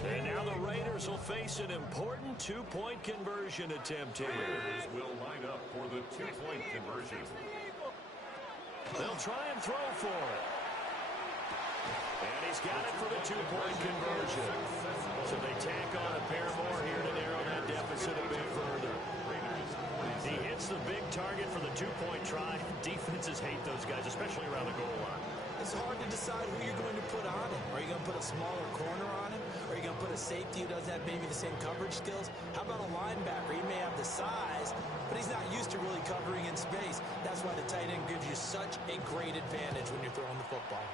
And now the Raiders will face an important 2-point conversion attempt here. Raiders will line up for the 2-point conversion. They'll try and throw for it. And he's got it for the 2-point conversion. So they tack on a pair more here to narrow that deficit a bit further. He hits the big target for the 2-point try. Defenses hate those guys, especially around the goal line. It's hard to decide who you're going to put on him. Are you going to put a smaller corner on him? Are you going to put a safety who doesn't have maybe the same coverage skills? How about a linebacker? He may have the size, but he's not used to really covering in space. That's why the tight end gives you such a great advantage when you're throwing the football.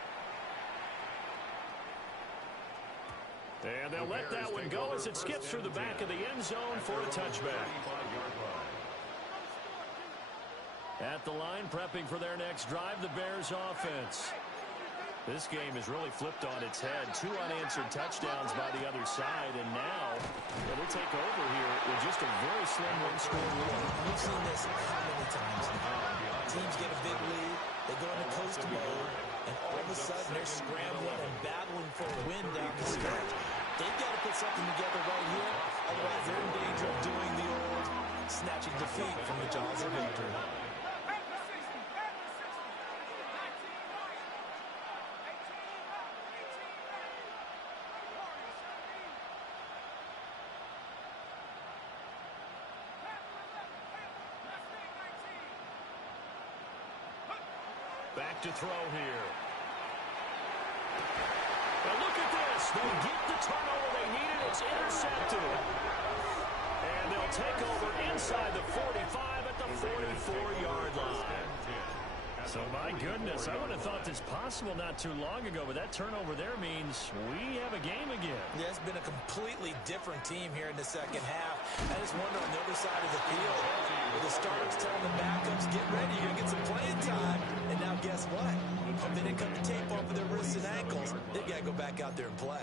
And they'll let that one go as it skips through the back of the end zone for a touchback. At the line, prepping for their next drive, the Bears offense. This game has really flipped on its head. 2 unanswered touchdowns by the other side, and now they'll take over here with just a very slim 1-score lead. We've seen this how many times now? Teams get a big lead, they go into coast mode, and all of a sudden they're scrambling and battling for a win down the stretch. They've got to put something together right here. Otherwise, they're in danger of doing the old snatching defeat from the jaws of victory. Back to throw here. Now look at this. They get the turnover they needed. It's intercepted. And they'll take over inside the 45 at the 44-yard line. So, my goodness, I would have thought this possible not too long ago, but that turnover there means we have a game again. Yeah, it's been a completely different team here in the second half. I just wonder on the other side of the field, with the starters telling the backups, get ready, you're going to get some playing time. And now guess what? If they didn't cut the tape off of their wrists and ankles, they've got to go back out there and play.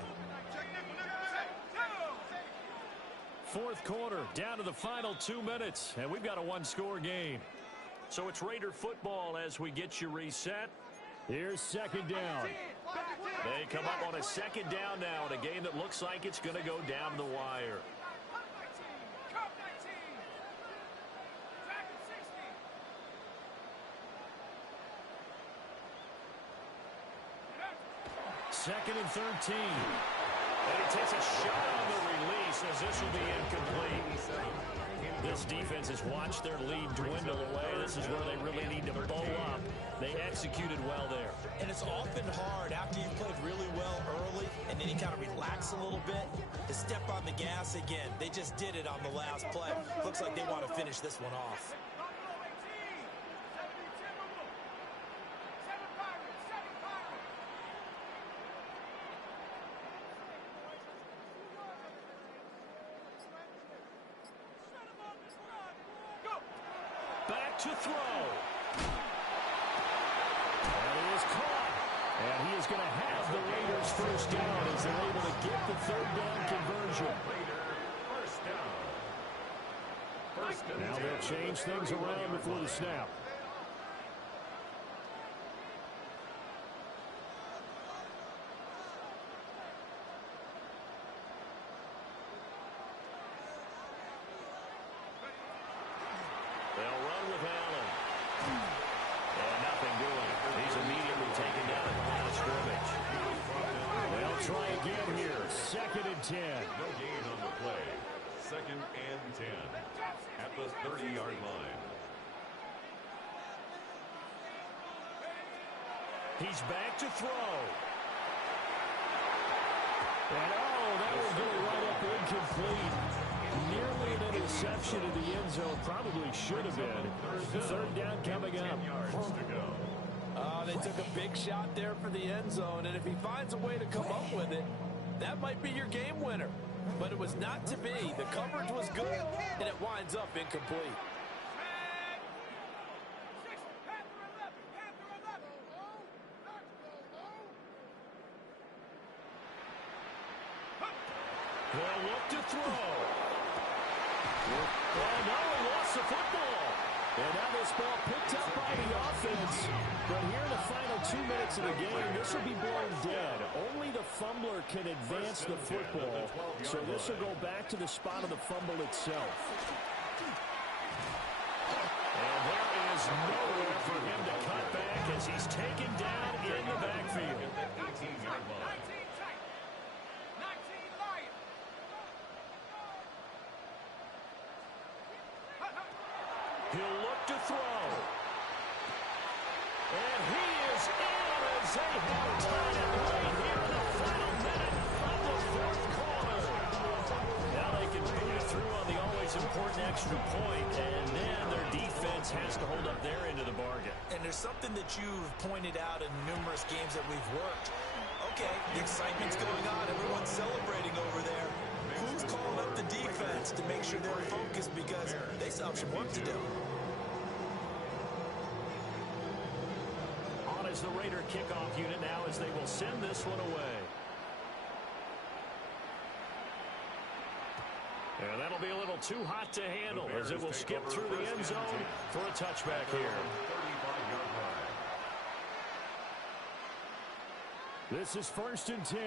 Fourth quarter, down to the final 2 minutes, and we've got a one-score game. So it's Raider football as we get you reset. Here's second down. They come up on a second down now in a game that looks like it's going to go down the wire. Second and 13. And he takes a shot on the release as this will be incomplete. This defense has watched their lead dwindle away. This is where they really need to bow up. They executed well there. And it's often hard after you've played really well early and then you kind of relax a little bit to step on the gas again. They just did it on the last play. Looks like they want to finish this one off. To throw. And he is caught. And he is going to have the Raiders first down as they're able to get the third down conversion. Now they'll change things around before the snap. Second and 10. No gain on the play. Second and 10 at the 30-yard line. He's back to throw. And that will go right up incomplete. Nearly an interception in the end zone. Probably should have been. Third down coming up. They took a big shot there for the end zone, and if he finds a way to come up with it, that might be your game winner. But it was not to be. The coverage was good, and it winds up incomplete. They'll look to throw. Oh, no, he lost the football. And now this ball picked up by the offense. But here in the final 2 minutes of the game, this will be blown dead. Only the fumbler can advance the football. So this will go back to the spot of the fumble itself. And there is nowhere for him to cut back as he's taken down in the backfield. 18-yard line. He'll look to throw. And he is in as they have tied it right here in the final minute of the fourth quarter. Now they can put it through on the always important extra point, and then their defense has to hold up their end of the bargain. And there's something that you've pointed out in numerous games that we've worked. Okay, the excitement's going on. Everyone's celebrating over there. Who's calling up the defense to make sure they're focused because they still have some work to do? On is the Raider kickoff unit now as they will send this one away. And that'll be a little too hot to handle as it will skip through the end zone for a touchback here. 35-yard line. This is 1st and 10.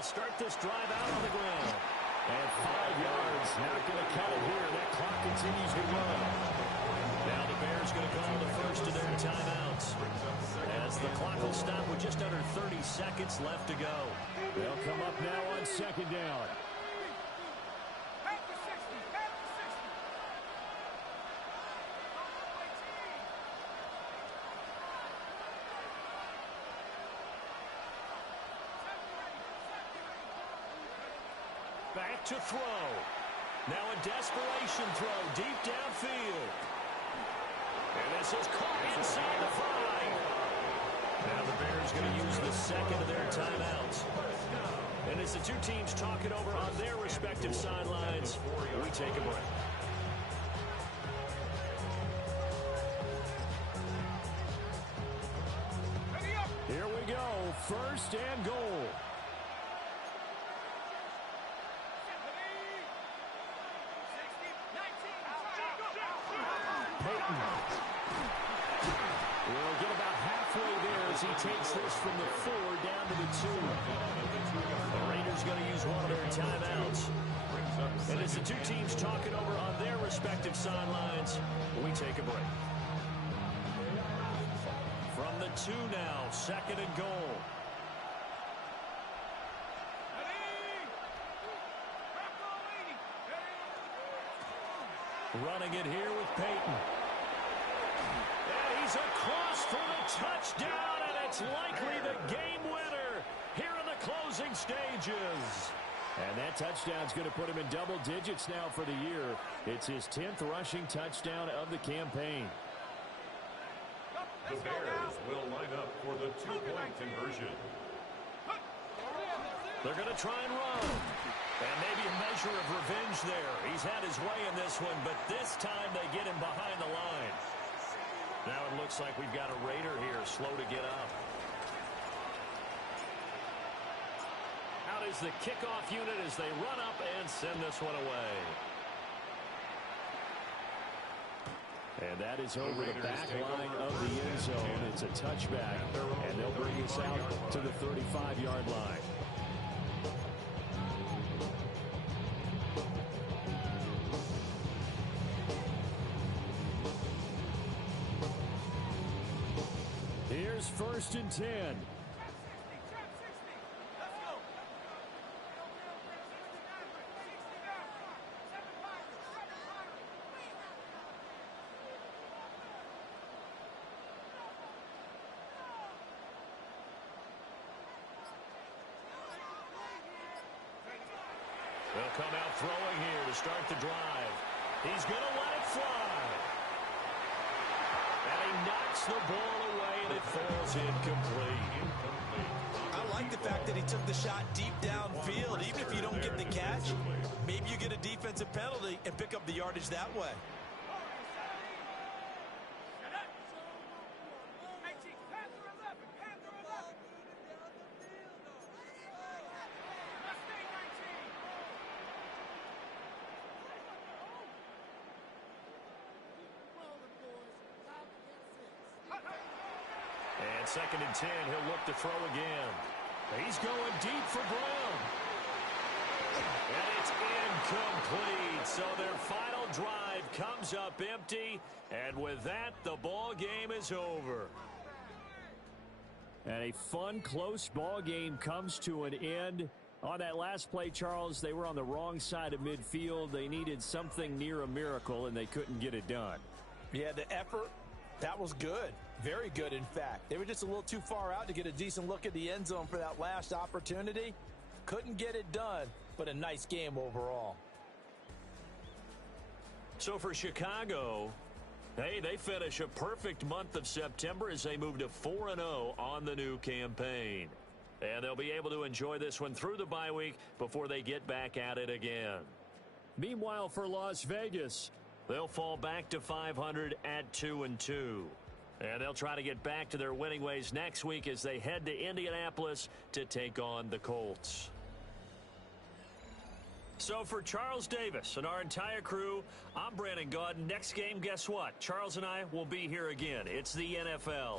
they'll start this drive out on the ground. And 5 yards, not going to cut it here. That clock continues to run. Now the Bears going to call the first of their timeouts, as the clock will stop with just under 30 seconds left to go. They'll come up now on second down. Back to throw. Now a desperation throw deep downfield. And this is caught inside the 5. Now the Bears going to use the second of their timeouts. And as the two teams talk it over on their respective sidelines, we take a break. Here we go. First and goal. Peyton will get about halfway there as he takes this from the 4 down to the 2. The Raiders going to use one of their timeouts. And as the two teams talk it over on their respective sidelines, we take a break. From the 2 now, second and goal. Running it here with Peyton. And he's across for the touchdown, and it's likely the game winner here in the closing stages. And that touchdown's going to put him in double digits now for the year. It's his 10th rushing touchdown of the campaign. The Bears will line up for the 2-point conversion. They're going to try and run. And maybe a measure of revenge there. He's had his way in this one, but this time they get him behind the line. Now it looks like we've got a Raider here, slow to get up. Out is the kickoff unit as they run up and send this one away. And that is over the back line of the end zone. It's a touchback, and they'll bring us out to the 35-yard line. Here's first and 10. They'll come out throwing here to start the drive. He's going to let it fly. And he knocks the ball away, and it falls incomplete. I like the fact that he took the shot deep downfield. Even if you don't get the catch, maybe you get a defensive penalty and pick up the yardage that way. And second and 10, he'll look to throw again. He's going deep for Brown. And it's incomplete. So their final drive comes up empty. And with that, the ball game is over. And a fun, close ball game comes to an end. On that last play, Charles, they were on the wrong side of midfield. They needed something near a miracle, and they couldn't get it done. Yeah, the effort, that was good. Very good, in fact. They were just a little too far out to get a decent look at the end zone for that last opportunity. Couldn't get it done, but a nice game overall. So for Chicago, hey, they finish a perfect month of September as they move to 4-0 on the new campaign. And they'll be able to enjoy this one through the bye week before they get back at it again. Meanwhile, for Las Vegas, they'll fall back to 500 at 2-2. And they'll try to get back to their winning ways next week as they head to Indianapolis to take on the Colts. So for Charles Davis and our entire crew, I'm Brandon Gaudin. Next game, guess what? Charles and I will be here again. It's the NFL.